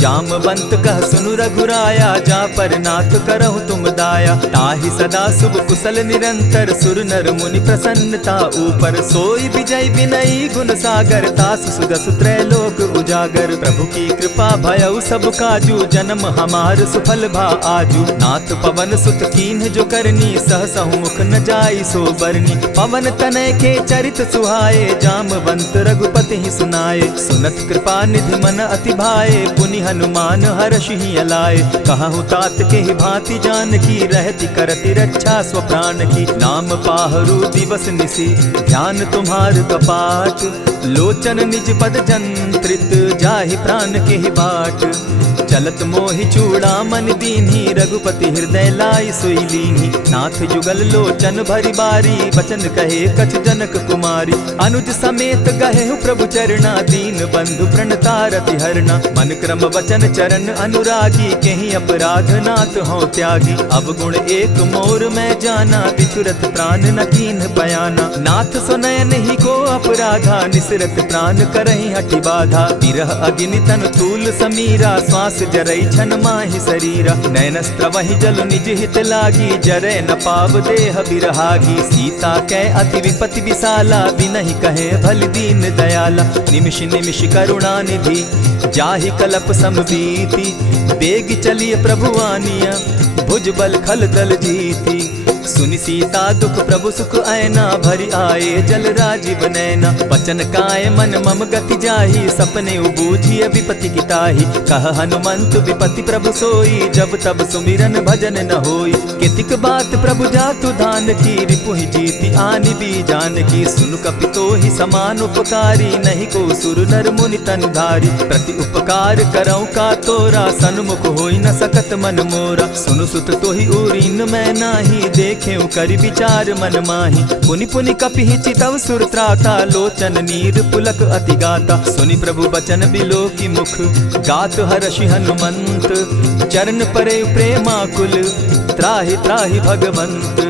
जामवंत कह सुनु रघुराया, जा पर नाथ करहु तुम दाया। ताहि सदा शुभ कुशल निरंतर, सुर नर मुनि प्रसन्नता ऊपर। सोई विजय विनयी गुण सागर, तास सुदस त्रैलोक उजागर। प्रभु की कृपा भयउ सब काजू, जन्म हमार सुफल भा आजू। नाथ पवन सुत कीन्ह जो करनी, सहसहु मुख न जाई सो बरनी। पवन तनय के चरित सुहाए, जामवंत रघुपति ही सुनाए। सुनत कृपा निधि मन अति भाए, पुनि हनुमान हर्षि अलाए। कहु तात के ही भांति जानकी, रहति करति रक्षा स्वप्राण की। नाम पाहरु दिवस निसी, ध्यान तुम्हार कपाट। लोचन निज पद जंत्रित, जाहि प्राण के ही बाट। चलत मोहि चूड़ामन दीन्ही, रघुपति हृदय लाई सोई लीन्ही। नाथ जुगल लोचन भरी बारी, बचन कहे कछ जनक कुमारी। अनुज समेत गहे प्रभु चरणा, दीन बंधु प्रणतारति हरना। मन क्रम वचन चरण अनुरागी, कहीं अपराध नाथ हो त्यागी। अब गुण एक मोर मैं जाना, बिचुरत प्राण न कीन्ह बयाना। नाथ सुनयन ही को अपराधा, निसरत प्राण करहि हठि बाधा। विरह अग्नि तन तूल समीरा, श्वास जरई छन माहि शरीरा। नयनस्त्रवहि जल निज हित लागी, जरै न पाव देह बिरहागी। सीता कै अति विपति विशाला, बिनहि कहे भल दीन दयाला। निमिष निमिष करुणा निधि, जाहि कलप समबीति। बेग चलिए प्रभु आनिया, भुज बल खल दल जीती। सुनि सीता दुख प्रभु सुख ऐना, भरि आए जल राजीव नैना। वचन काय मन मम गति जाहि, सपने बूझिय विपति की ताहि। कह हनुमंत विपति प्रभु सोई, जब तब सुमिरन भजन न होई। कितिक बात प्रभु जातु धान की, रिपुहि जीति आनि भी जान की। सुनु कपितो ही समान उपकारी, नहीं को सुर नर मुनि तन धारी। प्रति उपकार करौ का तोरा, सन्मुख होई न सकत मन मोरा। सुनु सुत तोहि उरीन मैं नाही, देखें करि विचार मन माही। पुनि पुनि कपिहि चितव सुर त्राता, लोचन नीर पुलक अति गाता। सुनि प्रभु बचन बिलो की मुख, गात हर्षि हनुमंत। चरण परे प्रेमाकुल, त्राहि त्राहि भगवंत।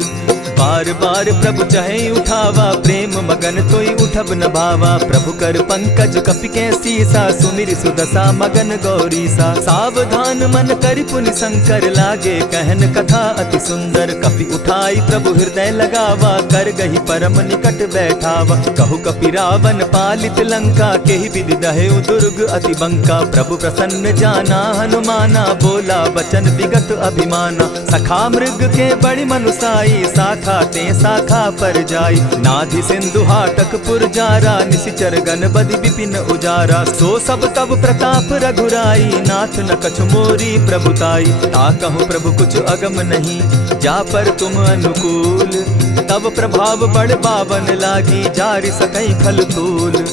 बार बार प्रभु चहे उठावा, प्रेम मगन तोई उठब न भावा। प्रभु कर पंकज कपि के सीसा, सुमिर सुदशा मगन गौरीसा। सावधान मन करि पुनि शंकर, लागे कहन कथा अति सुंदर। कपि उठाई प्रभु हृदय लगावा, कर गही परम निकट बैठावा। कहु कपि रावण पालित लंका, केहि विधि दहेउ दुर्ग अति बंका। प्रभु प्रसन्न जाना हनुमाना, बोला बचन विगत अभिमाना। सखा मृग के बड़ि मनुसाई, साखा ते शाखा पर जाई। नाधि सिंधु हाटक पुर जारा, निशिचर गण बदि विपिन उजारा। सो सब तब प्रताप रघुराई, नाथ न कछु मोरी प्रभुताई। ताकहु प्रभु कुछ अगम नहीं, जा पर तुम अनुकूल। तब प्रभाव बड़ बावन लागी, जारि सकई खल तूल।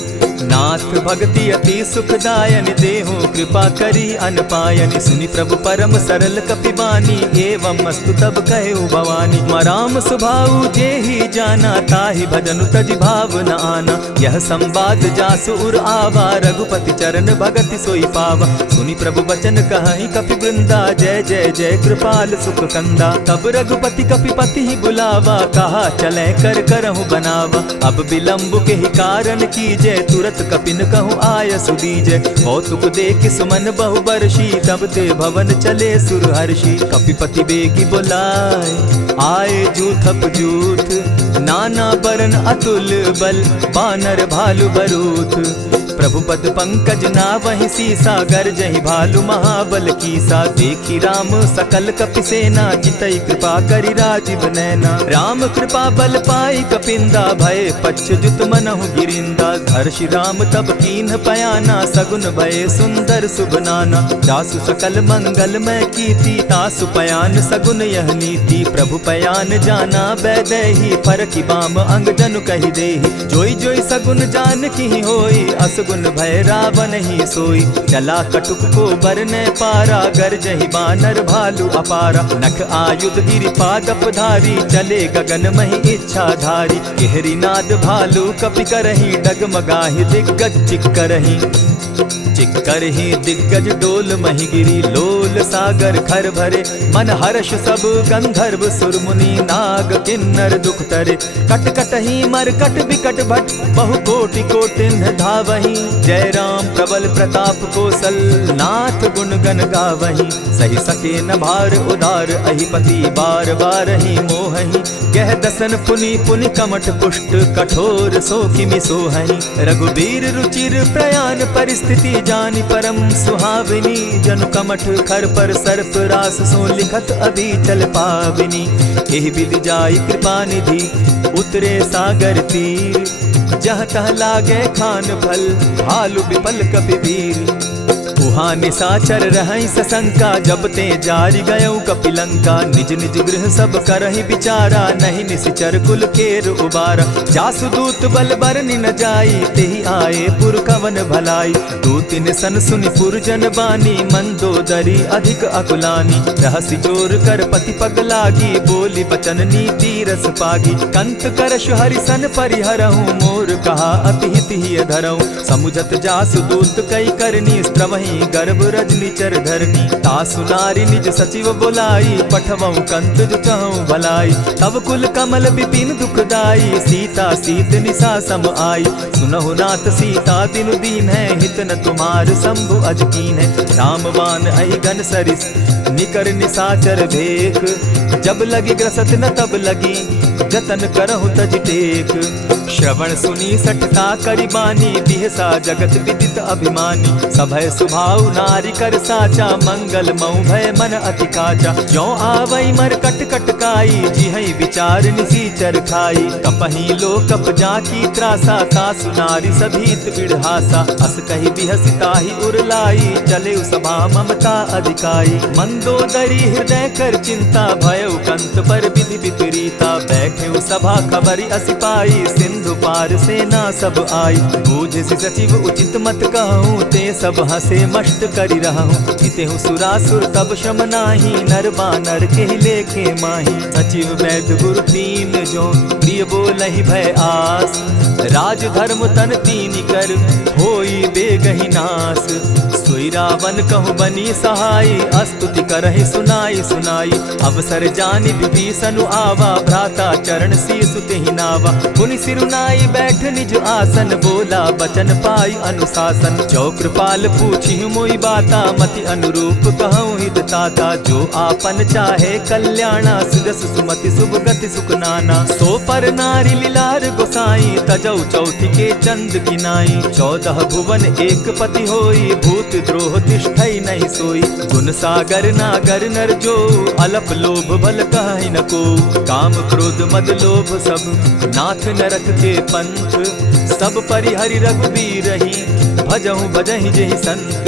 नाथ भक्ति अति सुखदायन, देहु कृपा करी अनपायनि। सुनि प्रभु परम सरल कपिबानी, एवं मस्तु तब कहु भवानी। मराम सुभाऊ जेहि जाना, ताहि भजनु तजि भाव न आना। यह संवाद जासु उर आवा, रघुपति चरण भगति सोई पावा। सुनि प्रभु बचन कहहि कपि वृंदा, जय जय जय कृपाल सुख कंदा। तब रघुपति कपिपति ही बुलावा, कहा चले कर करहु बनावा। अब विलंब के ही कारण कीजय, तुरत कपिन कहूँ आय सुदीजय। कौतुक देख सुमन बहु बरसी, तब ते भवन चले सुर हर्षि। कपिपति बेगी बुलाए, आए जूथप जूथ। नाना बरन अतुल बल, बानर भालु बरूथ। प्रभु पद पंकज नावहि सीसा, गर्जहि भालु महाबल कीसा। देखी राम सकल कपिसेना, चितई कृपा करि राजीव नैना। राम कृपा बल पाई कपिंदा, भय पच्युत मनहु गिरिंदा। हर्षि राम तब कीन्ह पयाना, सगुन भय सुंदर शुभ नाना। जासु सकल मंगल मैं कीति, तासु पयान सगुन यह नीति। प्रभु पयान जाना बैदेही, फरकि बाम अंग जनु कहि देहि। जोई जोई सगुन जान की होई, असगुन भय रावण ही सोई। चला कटुक को बरने पारा, गर्जहि बानर भालु अपारा। नख आयुध गिरि पादप धारी, चले गगन महि इच्छा धारी। केहरी नाद भालु कपि करहि, डगमगाहि दिग्गज चिक्करहि। चिक्कर ही दिग्गज डोल मही गिरी, लोल सागर खर भरे, मन हर्ष सब गंधर्व सुर मुनि, नाग किन्नर दुख तरे। कट कट ही मरकट बिकट भट, बहु कोटि कोटिन्ह धावहीं, जय राम प्रबल प्रताप कौशल, नाथ गुण गण गावहीं। सही सके न भार उदार अहिपति, बार बार ही मोहहीं, कह दसन पुनि पुनि कमठ पुष्ट, कठोर सो किमि सोहहीं। रघुबीर रुचिर प्रयाण परिस्थिति, जानि परम सुहाविनी, जनु कमठ खर पर सर्प रास, सो लिखत अभी चल पाविनी। एहि विधि जाई कृपा निधि, उतरे सागर तीर, जहाँ तह लागे खान फल, भालु विपल कपिवीर। उहाँ निशाचर रहै सशंका, जब ते जारि गयौ कपिलंका, निज निज गृह सब करहि विचारा, नहीं निशिचर कुल केर उबारा। जासु दूत बल बरनि न जाई, तेहि आए पुर कवन भलाई। दूतिन सन सुनि पुरजन बानी, मंदोदरी अधिक अकुलानी। रहसि जोर कर पति पग लागी, बोली बचन नीति रस पागी। कंत करश हरिसन परिहरहु, मोर कहा अति हित ही धरहु। समुझत जासु दूत कई करनी, स्त्रवहि गर्भ रजनी चर धरनी। तासु नारी निज सचिव बोलाई, पठवऊ कंत जो चहु भलाई। तब कुल कमल विपिन दुखदाई, सीता सीत निशा सम आई। सुनहु नाथ सीता बिनु दीन है, हित न तुम्हार शंभु अजकीन है। रामबान अहिगन सरिस, निकर निशाचर भेक, जब लगी ग्रसत न तब लगी, जतन करहु तज टेक। श्रवण सुनी सठता करिबानी, बिहसा जगत विदित अभिमानी। सभय सुभाव नारी कर साचा, मंगल मऊ भय मन अति काचा। जो आवई मर कट कट काई, जिहई विचार निसीचर खाई। कपही लो कप जाकी त्रासा, तासु नारी सभीत बिढ़ासा। अस कही बिहसिता ही उरलाई, चले सभा ममता अधिकाई। मंदोदरी हृदय कर चिंता, भय कंत पर विधि विपरीता। बैठे सभा खबरी असिपाई, सिंधु पार सेना सब आई। बूझि सचिव उचित मत कहूँ, ते सब हसे मष्ट करि रहूँ। हितेहु सुरासुर तब श्रम नाही, नर बानर के लेखे माही। सचिव वैद्य गुरु तीन जो, प्रिय बोलहि भय आस। राज धर्म तन तीन कर, होई बेगहि नास। सोई रावण कहु बनी सहाय, स्तुति करहि सुनाई सुनाई। अवसर जानि विभीषण आवा, भ्राता चरण शीसु तेहि नावा। मुनि सिरुनाई बैठ निज आसन, बोला बचन पाई अनुशासन। जो कृपाल पूछी मोई बाता, मति अनुरूप कहूँ हित ताता। जो आपन चाहे कल्याणा, सुजस सुमति शुभ गति सुख नाना। सो पर नारी लीलार गोसाई, तजौ चौथि के चंद किनाई। 14 भुवन एक पति होई, भूत द्रोह तिष्ठई नहीं सोई। गुण सागर नागर नर जो, अलप लोभ बल कहि न को। काम क्रोध मद लोभ सब, नाथ नरक के पंथ। सब परिहरि रघुबीर ही, भजहु भजहि जेहि संत।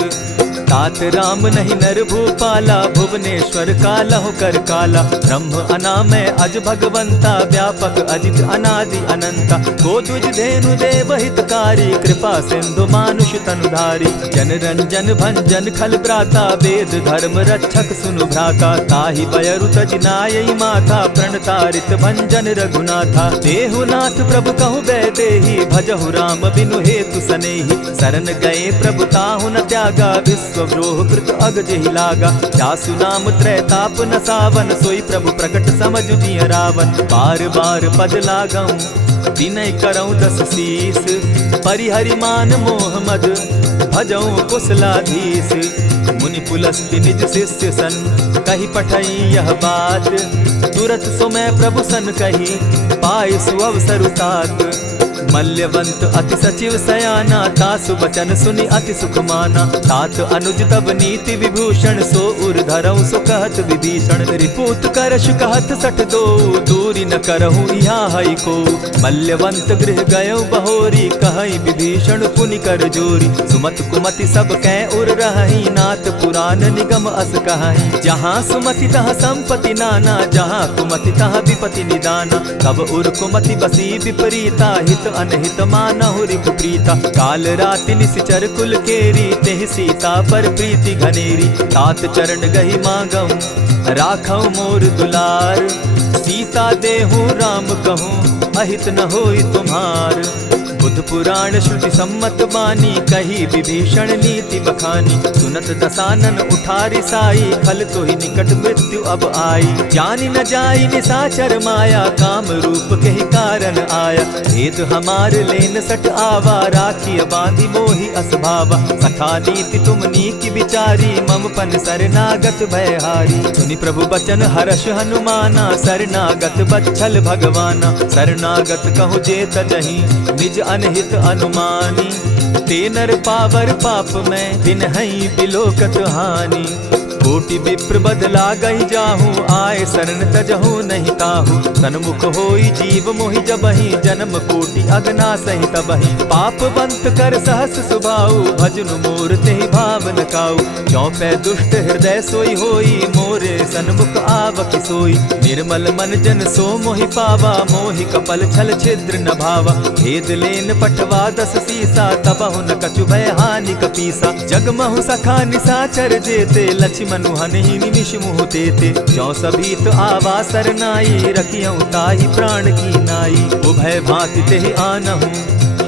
तात राम नहीं नर भूपाला, भुवनेश्वर कालहु कर काला। ब्रह्म अनामय अज भगवंता, व्यापक अजित अनादि अनंता। गोद्विज धेनु देव हितकारी, कृपा सिंधु मानुष तनुधारी। जन रंजन भंजन खल भ्राता, वेद धर्म रक्षक सुनु भ्राता। ताहि बयरु तज नायई माथा, प्रणतारित भंजन रघुनाथा। देहुनाथ प्रभु कहु बैदेही, भजहु राम बिनु हेतु सनेही। शरण गए प्रभु ताहु न त्यागा, विश्वव्रोह कृत अग जेहि लागा। जासु नाम त्रैताप न सावन, सोई प्रभु प्रकट समझ जिय रावण। बार बार पद लागऊं, विनय करऊं 10 शीस। परिहरि मान मोह मद, भजऊं कुशलाधीश। मुनि पुलस्ति निज शिष्य सन, कही पठई यह बात। तुरत सो मैं प्रभु सन कही, पाए सुअवसर तात। मल्यवंत अति सचिव सयाना, तासु बचन सुनि अति सुख माना। तात अनुज तब नीति विभूषण, सो उर धरऊं सो कहत विभीषण। रिपुत करश कहत सठ दो, दूरी न करहूँ यहाँ हई को। मल्यवंत गृह गयो बहोरी, कहई विभीषण पुनि कर जोरी। सुमत कुमति सब कै उर रहई, नाथ पुराण निगम अस कहई। जहाँ सुमति तहाँ संपत्ति नाना, जहाँ कुमति तहाँ विपति निदाना। तब उर कुमति बसी विपरीता, हित अनहित मानहु रिपु प्रीता। काल राति निशिचर कुल केरी, तेहि सीता पर प्रीति घनेरी। तात चरण गहि मांगऊं, राखऊं मोर दुलार। सीता देहूं राम कहूं, अहित न होई तुम्हार। बुध पुराण श्रुति सम्मत बानी, कही विभीषण नीति बखानी। सुनत दसानन उठारी साई, खल तो ही निकट मृत्यु अब आई। जानी न जाई निशाचर माया, काम रूप के ही कारण आया। भेद हमार लेन सट आवा, राखिय बांधी मोहि असभावा। सखा नीति तुम नीक विचारी, मम पन शरणागत भयहारी। सुनि प्रभु बचन हर्ष हनुमाना, शरणागत बच्छल भगवाना। शरणागत कहु जे तजहि, निज अनहित अनुमानी। ते नर पावर पाप में, बिनहि बिलोकत हानि। कोटि विप्र बदला गई जाहू, आए शरण तजहू नहीं ताहू। सन्मुख होई जीव मोहि जबहि, जन्म कोटि अगना सहि तबहि। पाप बंत कर सहस सुभाऊ, भजनु मोर तेहि भावन काऊ। चौपै दुष्ट हृदय सोई होई, मोरे सन्मुख आवक सोई। निर्मल मन जन सो मोहि पावा, मोहि कपल छल छिद्र न भावा। भेद लेन पठवा दस सीसा, तबहु न कछु भय हानि कपीसा। जगमहु सखा निशाचर जेते, लक्ष्मण हनहि निमिष मुह तेते। जो सभीत आवा सरनाई, रखियऊ ताहि प्राण की नाई। उभय भांति तेहि आनहु,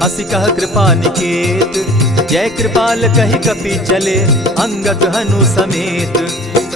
हसी कह कृपा निकेत। जय कृपाल कहि कपि चले, अंगद हनु समेत।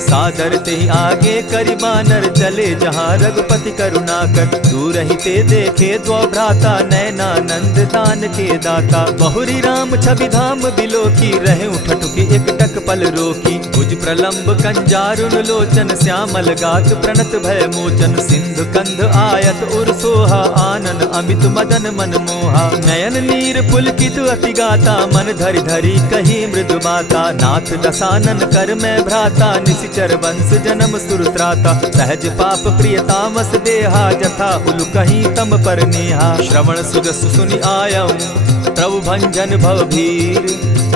सादर तेहि आगे करि बानर, चले जहाँ रघुपति करुणाकर। दूर ही ते देखे द्वौ भ्राता, नैनानंद दान के दाता। बहुरी राम छवि धाम बिलोकी, रहे ठठुकी एक टक पल रोकी। भुज प्रलंब कंजारुन लोचन, श्यामल गात प्रणत भय मोचन। सिंधु कंध आयत उर सोहा, आनन अमित मदन मन मोहा। नयन नीर पुलकित अति गाता, मन धरि धरि कही मृदु बाता। नाथ दसानन कर मैं भ्राता, निशिचर वंश जन्म सुरत्राता। सहज पाप प्रिय तामस देहा, जथा उलु कहीं तम पर नेहा। श्रवण सुजस सुनि आयऊं, प्रभु भंजन भव भीर।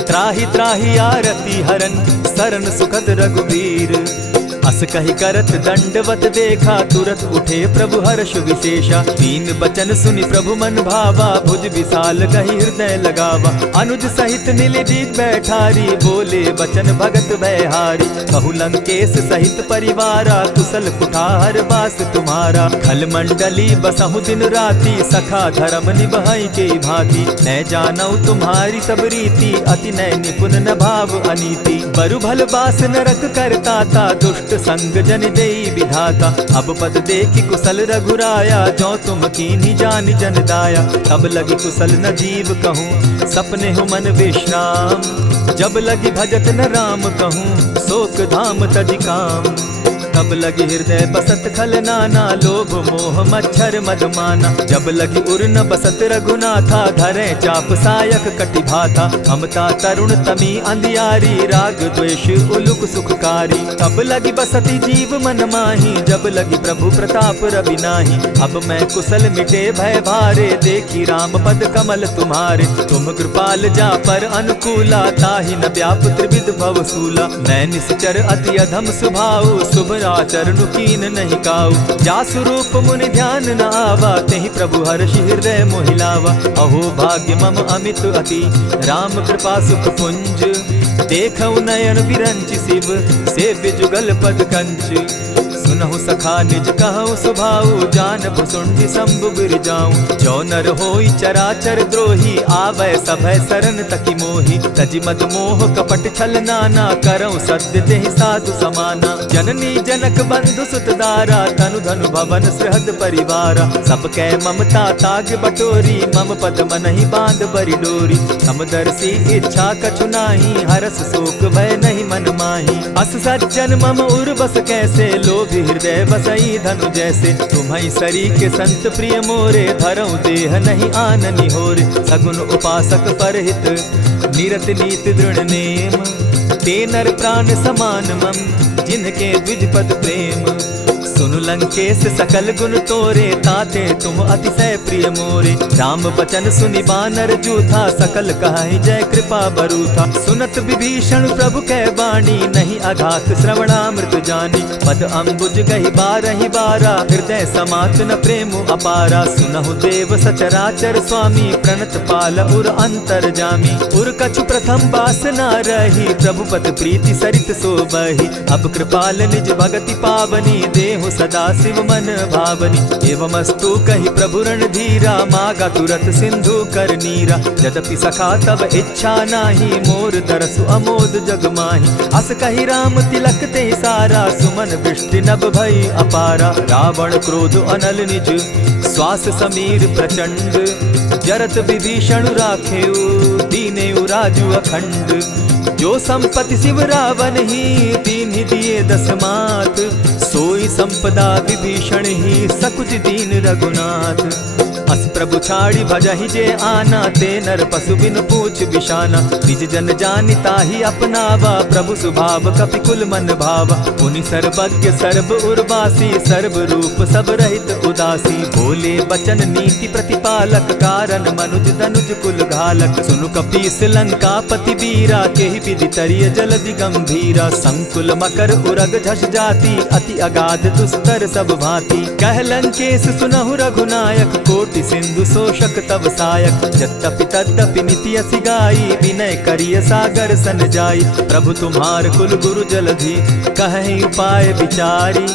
त्राहि त्राहि आरती हरन, सरन सुखद रघुवीर। अस कहि करत दंडवत देखा, तुरत उठे प्रभु हर्ष विशेषा। दीन बचन सुनि प्रभु मन भावा, भुज विशाल कहि हृदय लगावा। अनुज सहित नीलदीप बैठारी, बोले बचन भगत भयहारी। कहु लंकेश सहित परिवारा, कुशल कुठार बास तुम्हारा। खल मंडली बसहु दिन राति, सखा धर्म निभाई के भांति। न जानौ तुम्हारी सब रीति, अति नय निपुण न भाव अनीति। बरु भल बास नरक करताता, दुष्ट संग जन देई विधाता। अब पद देखि कुशल रघुराया, जो तुम कीन्ही जानि जन दाया। तब लगी कुशल न जीव कहूँ, सपने हो मन विश्राम। जब लगी भजत न राम कहूँ, शोक धाम तज काम। तब लगी हृदय बसत खल नाना, लोभ मोह मच्छर मदमाना। जब लगी उर न बसत रघुनाथा, धरे चाप सायक कटि भाथा। ममता तरुण तमी अंधियारी, राग द्वेष उलुक सुखकारी। तब लगी बसती जीव मन माही, जब लगी प्रभु प्रताप रवि नाही। अब मैं कुशल मिटे भय भारे, देखी राम पद कमल तुम्हारे। तुम कृपाल जा पर अनुकूला, ताहि न व्याप त्रिविध भवसूला। मैं निश्चर अति अधम स्वभाव, शुभ आचरण कीन नहीं काऊ। जासु रूप मुनि ध्यान न आवा, तेहि प्रभु हर्षि हृदय मोहिलावा। अहो भाग्य मम अमित अति, राम कृपा सुख पुंज। देखऊ नयन विरंच शिव, सेव्य जुगल पद कंच। सुनहु सखा निज कहु सुभाऊ, जान भुसुंडि शंभु गिर जाऊं। जो नर होई चराचर द्रोही, आवे सभय शरण तकी मोहि। तजि मद मोह कपट छल नाना, करऊं सत्य तेहि साधु समाना। जननी जनक बंधु सुत दारा, तनु धनु भवन सृहद परिवारा। सब कै ममता ताग बटोरी, मम पद मनहि बांध बरि डोरी। समदर्शी इच्छा कछु नाही, हरस शोक भय नहीं मन माही। अस सज्जन मम उर बस कैसे, लोभी हृदय बसई धनु जैसे। तुम्हि सरी के संत प्रिय मोरे, धरऊ देह नहीं आननि होरे। सगुन उपासक परहित, निरत नीति दृढ़ नेम। ते नर प्राण समान मम, जिनके द्विज पद प्रेम। सुनु लंकेश सकल गुण तोरे, ताते तुम अतिशय प्रिय मोरे। राम बचन सुनि बानर जूथा, सकल कहाहि जय कृपा बरूथा। सुनत विभीषण प्रभु कै बाणी, नहीं अघात श्रवणामृत जानी, पद अम्बुज गही बारहि बारा, हृदय समात न प्रेम अपारा। सुनहु देव सचराचर स्वामी, प्रणत पाल उर अंतर जामी। उर कछु प्रथम बासना रही, प्रभु पद प्रीति सरित सोबही। अब कृपाल निज भगति पावनी, देहु सदा शिव मन भावनी। एवमस्तु कही प्रभु रणधीरा, मागा तुरत सिंधु कर नीरा। यद्यपि सखा तब इच्छा नाही, मोर दरसु अमोद जग माही। अस कही राम तिलक ते सारा, सुमन वृष्टि नभ भई अपारा। रावण क्रोध अनल निज, श्वास समीर प्रचंड। जरत विभीषण राखेउ, दीनेउ राजु अखंड। जो संपत्ति शिव रावण ही, दीन दिए दस मात। सोई संपदा विभीषण ही, सकुच दीन रघुनाथ। अस प्रभु छाड़ी भजहि जे आना, ते नर पशु बिन पूछ बिशाना। निज जन जानिता ही अपनावा, प्रभु स्वभाव कपि कुल मन भावा। पुनि सर्वज्ञ सर्व उर्वासी, सर्व रूप सब रहित उदासी। बोले बचन नीति प्रतिपालक, कारण मनुज धनुज कुल घालक। सुनु कपीस लंकापति वीरा, केहि विधि तरिय जलधि गंभीरा। संकुल मकर उरग झष जाति, अति अगाध दुस्तर सब भांति। कह लंकेश सुनहु रघुनायक, कोटि सिंधु शोषक तव सायक। यद्यपि तद्यपि नीति असि गाई, विनय करिय सागर सन जाई। प्रभु तुम्हार कुल गुरु जलधि, कहि उपाय विचारी।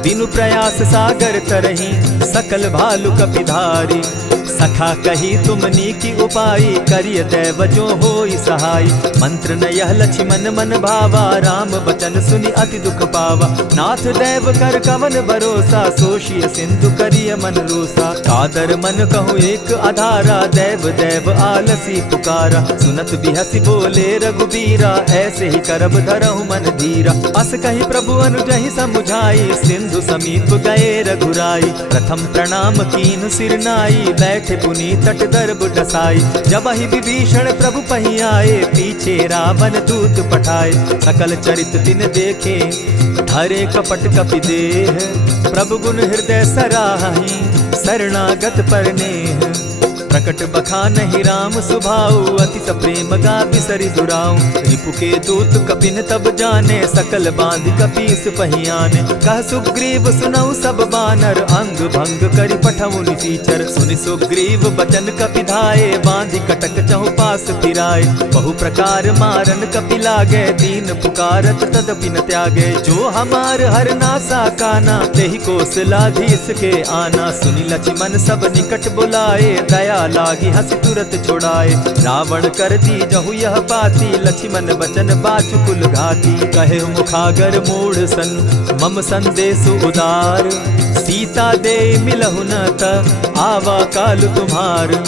बिनु प्रयास सागर तरही, सकल भालु कपिधारी। सखा कही तुमनी की उपाय, करिय दैव जो होई सहाय। मंत्र न यह लक्ष्मण मन भावा, राम बचन सुनि अति दुख पावा। नाथ दैव कर कवन भरोसा, सोषिय सिंधु करिय मन रोसा। कादर मन कहूँ एक आधारा, दैव दैव आलसी पुकारा। सुनत बिहसी बोले रघुबीरा, ऐसे ही करब धरहु मन धीरा। अस कही प्रभु अनुजहि समुझाई, सिंधु समीप गए रघुराई। प्रथम प्रणाम कीन सिर नाई, बैठे पुनि तट दर्ब डसाई। जब ही विभीषण प्रभु पही आए, पीछे रावण दूत पठाए। सकल चरित तिन देखे, धरे कपट कपि देह। प्रभु गुण हृदय सराहि, शरणागत पर नेह। प्रकट बखानहि राम सुभाऊ, अति सप्रेम गा बिसरि दुराऊ। रिपु के दूत कपिन तब जाने, सकल बांधि कपीस पहियाने। कह सुग्रीव सुनऊ सब बानर, अंग भंग करि पठऊ निसीचर। सुनि सुग्रीव बचन कपि धाये, बांधि कटक चहु पास फिराए। बहु प्रकार मारन कपि लागे, दीन पुकारत तदपि न त्यागे। जो हमार हर नासा काना, तेहि कौशलाधीश के आना। सुनि लक्ष्मण सब निकट बुलाए, दया लागी हंस तुरत छुड़ाए। रावण कर दी जहु यह बाती, लक्ष्मण बचन बाचु कुल घाती। कहे मुखागर मूढ़ सन, मम संदेश उदार। सीता दे मिलहु न त, आवा काल तुम्हार।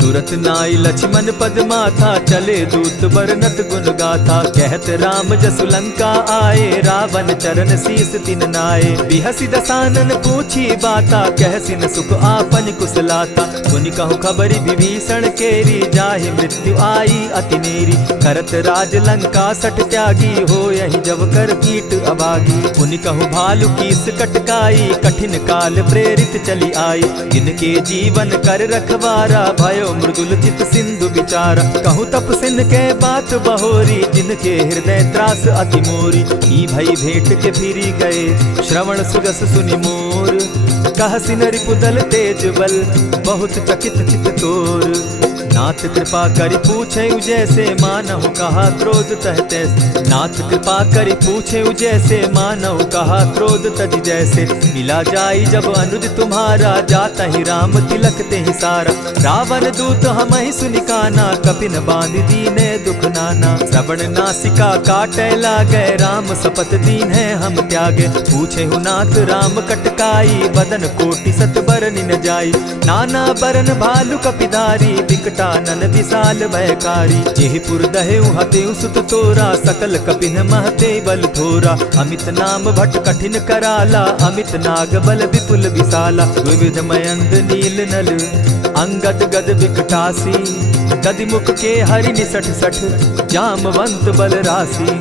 तुरत नाई लक्ष्मण पद माथा, चले दूत बरनत गुण गाथा। कहत राम जसु लंका आए, रावण चरण शीस तिन नाये। बिहसि दसानन पूछी बाता, कहसि न सुख आपन कुशलाता। सुनि कहु खबरि विभीषण केरी, जाहि मृत्यु आई अति नेरी। करत राज लंका सठ त्यागी, हो यही जब कर कीट अभागी। पुनि कहु भालु कीस कटकाई, कठिन काल प्रेरित चली आई। जिनके जीवन कर रखवारा, भयो मृदुल चित सिंधु विचारा। कहु तप सिन के बात बहोरी, जिनके हृदय त्रास अति मोरी। ई भई भेंट के फिरी गए, श्रवण सुजस सुनि मोर। कह सिन रिपुदल तेज बल, बहुत चकित चित तोर। नाथ कृपा करि पूछे जैसे, मानहु कहा क्रोध तह तैसे। नाथ कृपा करि पूछे जैसे, मानहु कहा क्रोध तज जैसे। मिला जाई जब अनुज तुम्हारा, जाता ही राम तिलक ते ही सारा। रावण दूत हम ही सुनिकाना, कपिन बांध दीने दुख नाना। श्रवण नासिका काटे लागे, राम सपत दीन है हम त्यागे। पूछे हु नाथ राम कटकाई, बदन कोटि सत बरन न जाई। नाना बरन भालु कपिधारी, विकटानन विशाल भयकारी। जेहिपुर दहेउ हतेउ सुत तोरा, सकल कपिन महते बल थोरा। अमित नाम भट कठिन कराला, अमित नाग बल विपुल विशाला। विविध मयंद नील नल, अंगद गद विकटासी। गदिमुख के हरि निसठ सठ, जामवंत बल राशि।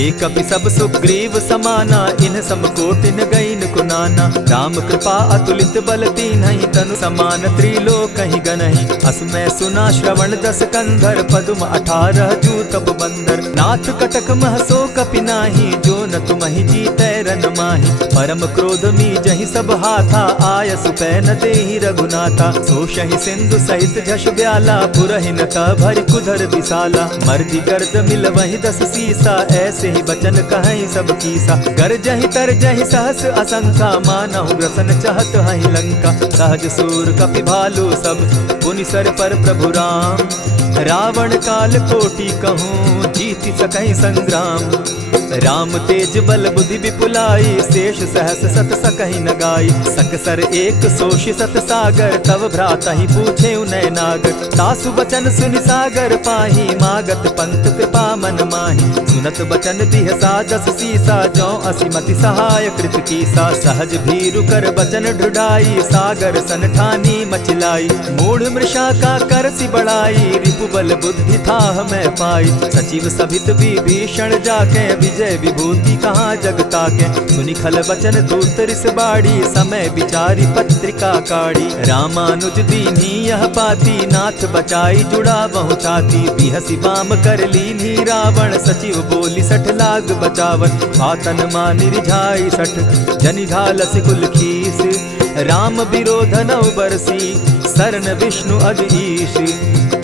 एक कपि सब सुग्रीव समाना, इन सम कोटिन गईन को नाना। राम कृपा अतुलित बल तीन्हि तनु समान त्रिलोकहि गनहि। असमय सुना श्रवण दस कंधर पद्म 18 जूतब बंदर। नाथ कटक महसो कपि नाही जो न तुमहि जीतै रन माहि। परम क्रोध मी जहि सब हाथा आय सुपै न देहि रघुनाथा। सोषहि सिंधु सहित झष ब्याला पुरहि न भरि कुधर विशाला। मर्दि गर्द मिल वहि 10 सीसा ऐसे ही बचन कहहि सब कीसा। गरजहि तरजहि सहस असंख्या मानहु ग्रसन चहत हहि लंका। सहज सूर कपि भालु सब पुनि सर पर प्रभु राम। रावण काल कोटि कहूँ जीति सकहि संग्राम। राम तेज बल बुद्धि विपुलाई शेष सहस सत सकहि न गाई। सकसर एक सोषि सत सागर तव भ्राता ही पूछे उनय नागर। तासु बचन सुनि सागर पाही मागत पंत कृपा मन माही। सुनत बचन बिहसा 10 सीसा जौ असिमति सहाय कृत कीसा। सहज भीरु कर बचन ढुढ़ाई सागर सन ठानी मचिलाई। मूढ़ मृषा का करसि बढ़ाई रिपु बल बुद्धि थाह मैं पाई। सचिव सभित विभीषण जाके विजय विभूति कहाँ जगता के। सुनि खल बचन दूत रिस बाड़ी समय विचारी पत्रिका काढ़ी। रामानुज दीन्ही यह पाती नाथ बचाई जुड़ा बहु छाती। बिहसी बाम कर लीनी रावण सचिव बोली 60 लाग बचावन। आतन मानि रिझाई 60 जनि ढालस कुल खीस। राम विरोध नौ बरसी सरन विष्णु अज ईश।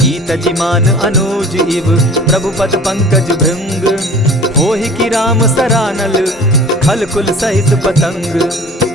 ईत जिमान अनुज इव प्रभु पद पंकज भृंग। होहि कि राम सरानल खल कुल सहित पतंग।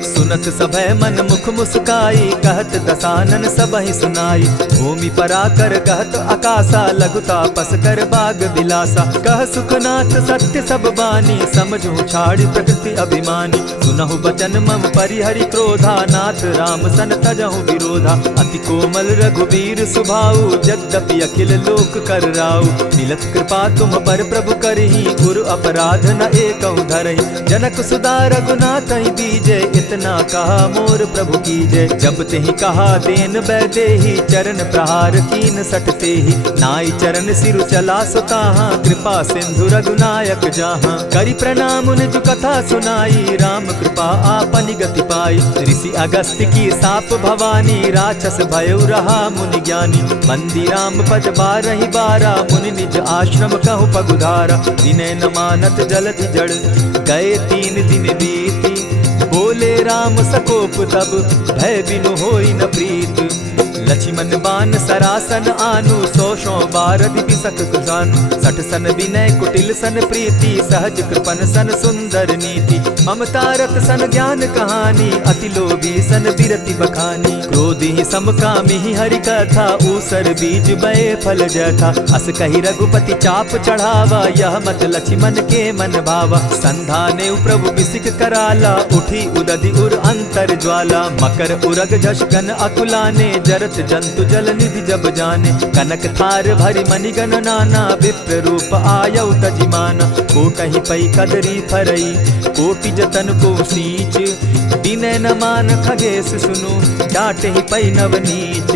सुनत सभय मन मुख मुस्काई कहत दसानन सबहि सुनाई। भूमि पराकर कहत आकाशा लघुता पस कर बाग बिलासा। कह सुखनाथ सत्य सब बानी समझू छाड़ी प्रकृति अभिमानी। सुनहु बचन मम परिहरि क्रोधा नाथ राम सन तजहु विरोधा। अति कोमल रघुवीर सुभाऊ यद्यपि अखिल लोक कर राऊ। मिलत कृपा तुम पर प्रभु करही गुरु अपराध न एकहु धरहि। जनक सुदा रघुनाथ ही दीजे इतना कहा मोर प्रभु कीजे। जब तेहि कहा देन बैदेही चरण प्रहार कीन सटते ही। नाई चरण सिरु चला सुताहा कृपा सिंधु रघुनायक जाहा। करि प्रणाम निज कथा सुनाई राम कृपा आपनि गति पाई। ऋषि अगस्त्य की साप भवानी राक्षस भयउ रहा मुनि ज्ञानी। बंदी राम पद 12 बारा मुनि निज आश्रम कहु पगुधारा। विनय न मानत जलधि जड़ गए 3 दिन बीती। बोले राम सकोप तब भय बिनु होई न प्रीत। लक्ष्मण बान सरासन आनु 100 बारदि बिसक कुजानु। 60 सन विनय कुटिल सन प्रीति सहज कृपन सन सुंदर नीति। ममता रत सन ज्ञान कहानी अति लोभी सन बिरति बखानी। क्रोधि समकामी हरि कथा ऊसर बीज बय फल जथा। अस कहि रघुपति चाप चढ़ावा यह मत लक्ष्मण के मन भावा। संधाने प्रभु बिसिक कराला उठी उदधि उर अंतर ज्वाला। मकर उरग झष घन अकुलाने जरत जंतु जल निधि जब जाने। कनक थार भरि मणिगण नाना विप्र रूप आयौ तजिमाना। कोटहि पै कदरी फरई कोटि जतन को सींच। विनय न मान खगेश सुनु डांटहि पै नव नीच।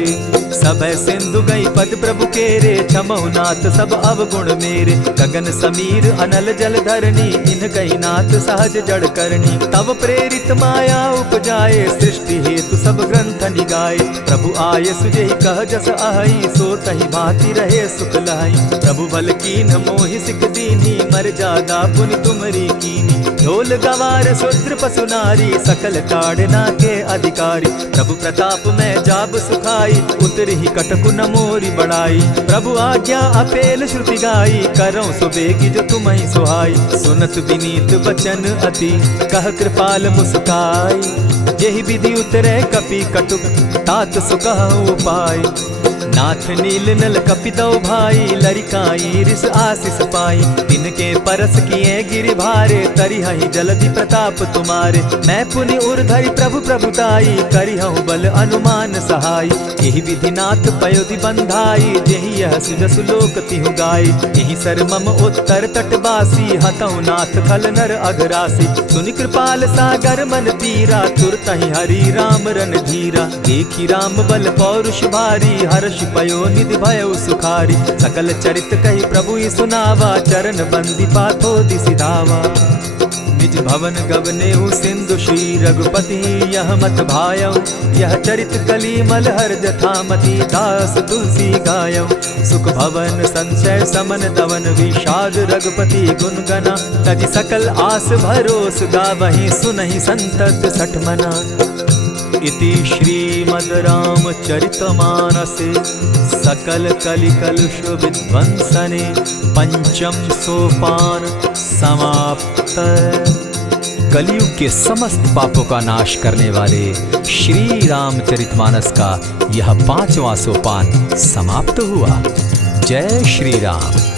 सबय सिंधु गई पद प्रभु केरे क्षमहु नाथ सब अवगुण मेरे। गगन समीर अनल जल धरणी इन कही नाथ सहज जड़ करणी। तब प्रेरित माया उपजाए सृष्टि हेतु सब ग्रंथ निगाए। प्रभु आय सुजेहि कह जस अहि सो तहि भांति रहे सुख लहै। प्रभु बल कीन मोहि सिख दीनी मर जादा पुनि तुमरी कीनी। ढोल गवार शूद्र पशु नारी सकल ताड़ना के अधिकारी। प्रभु प्रताप में जाब सुखाई उतरहि कटकु न मोरी बढ़ाई। प्रभु आज्ञा अपेल श्रुति गाई करऊँ सुबेगी जो तुम्हि सुहाई। सुनत विनीत बचन अति कह कृपाल मुस्काई। जेहि विधि उतरे कपि कटुक तात सुकहु उपाय। नाथ नील नल कपि दौ भाई लरिकाई रिस आशीष पाई। तिनके परस किए गिरि भारे तरिहहि जलधि प्रताप तुम्हारे। मैं पुनि उर्धरि प्रभु प्रभुताई करिहु बल अनुमान सहाय। एहि विधि नाथ पयोधि बंधाई जेहि यह सुजसु लोक तिहु गाई। एहि सर मम उत्तर तटवासी हतहु नाथ खल नर अघरासी। सुनि कृपाल सागर मन पीरा तुरतहि हरि राम रन धीरा। देखि राम बल पौरुष भारी हर्ष पयो निधि भयउ सुखारी। सकल चरित कहि प्रभु ही सुनावा चरण बंदी पाथो दिसि धावा। निज भवन गवनेहु सिंधु श्री रघुपति यह मत भायौ। यह चरित कलिमल हर जथामति दास तुलसी गायौ। सुख भवन संशय समन दवन विषाद रघुपति गुण गना। तज सकल आस भरोस गावहि सुनहि संतत सठ मना। इति श्रीमद् रामचरितमानसे सकल कलि कलुष विध्वंसने पंचम सोपान समाप्त। कलयुग के समस्त पापों का नाश करने वाले श्री रामचरितमानस का यह 5वां सोपान समाप्त हुआ। जय श्री राम।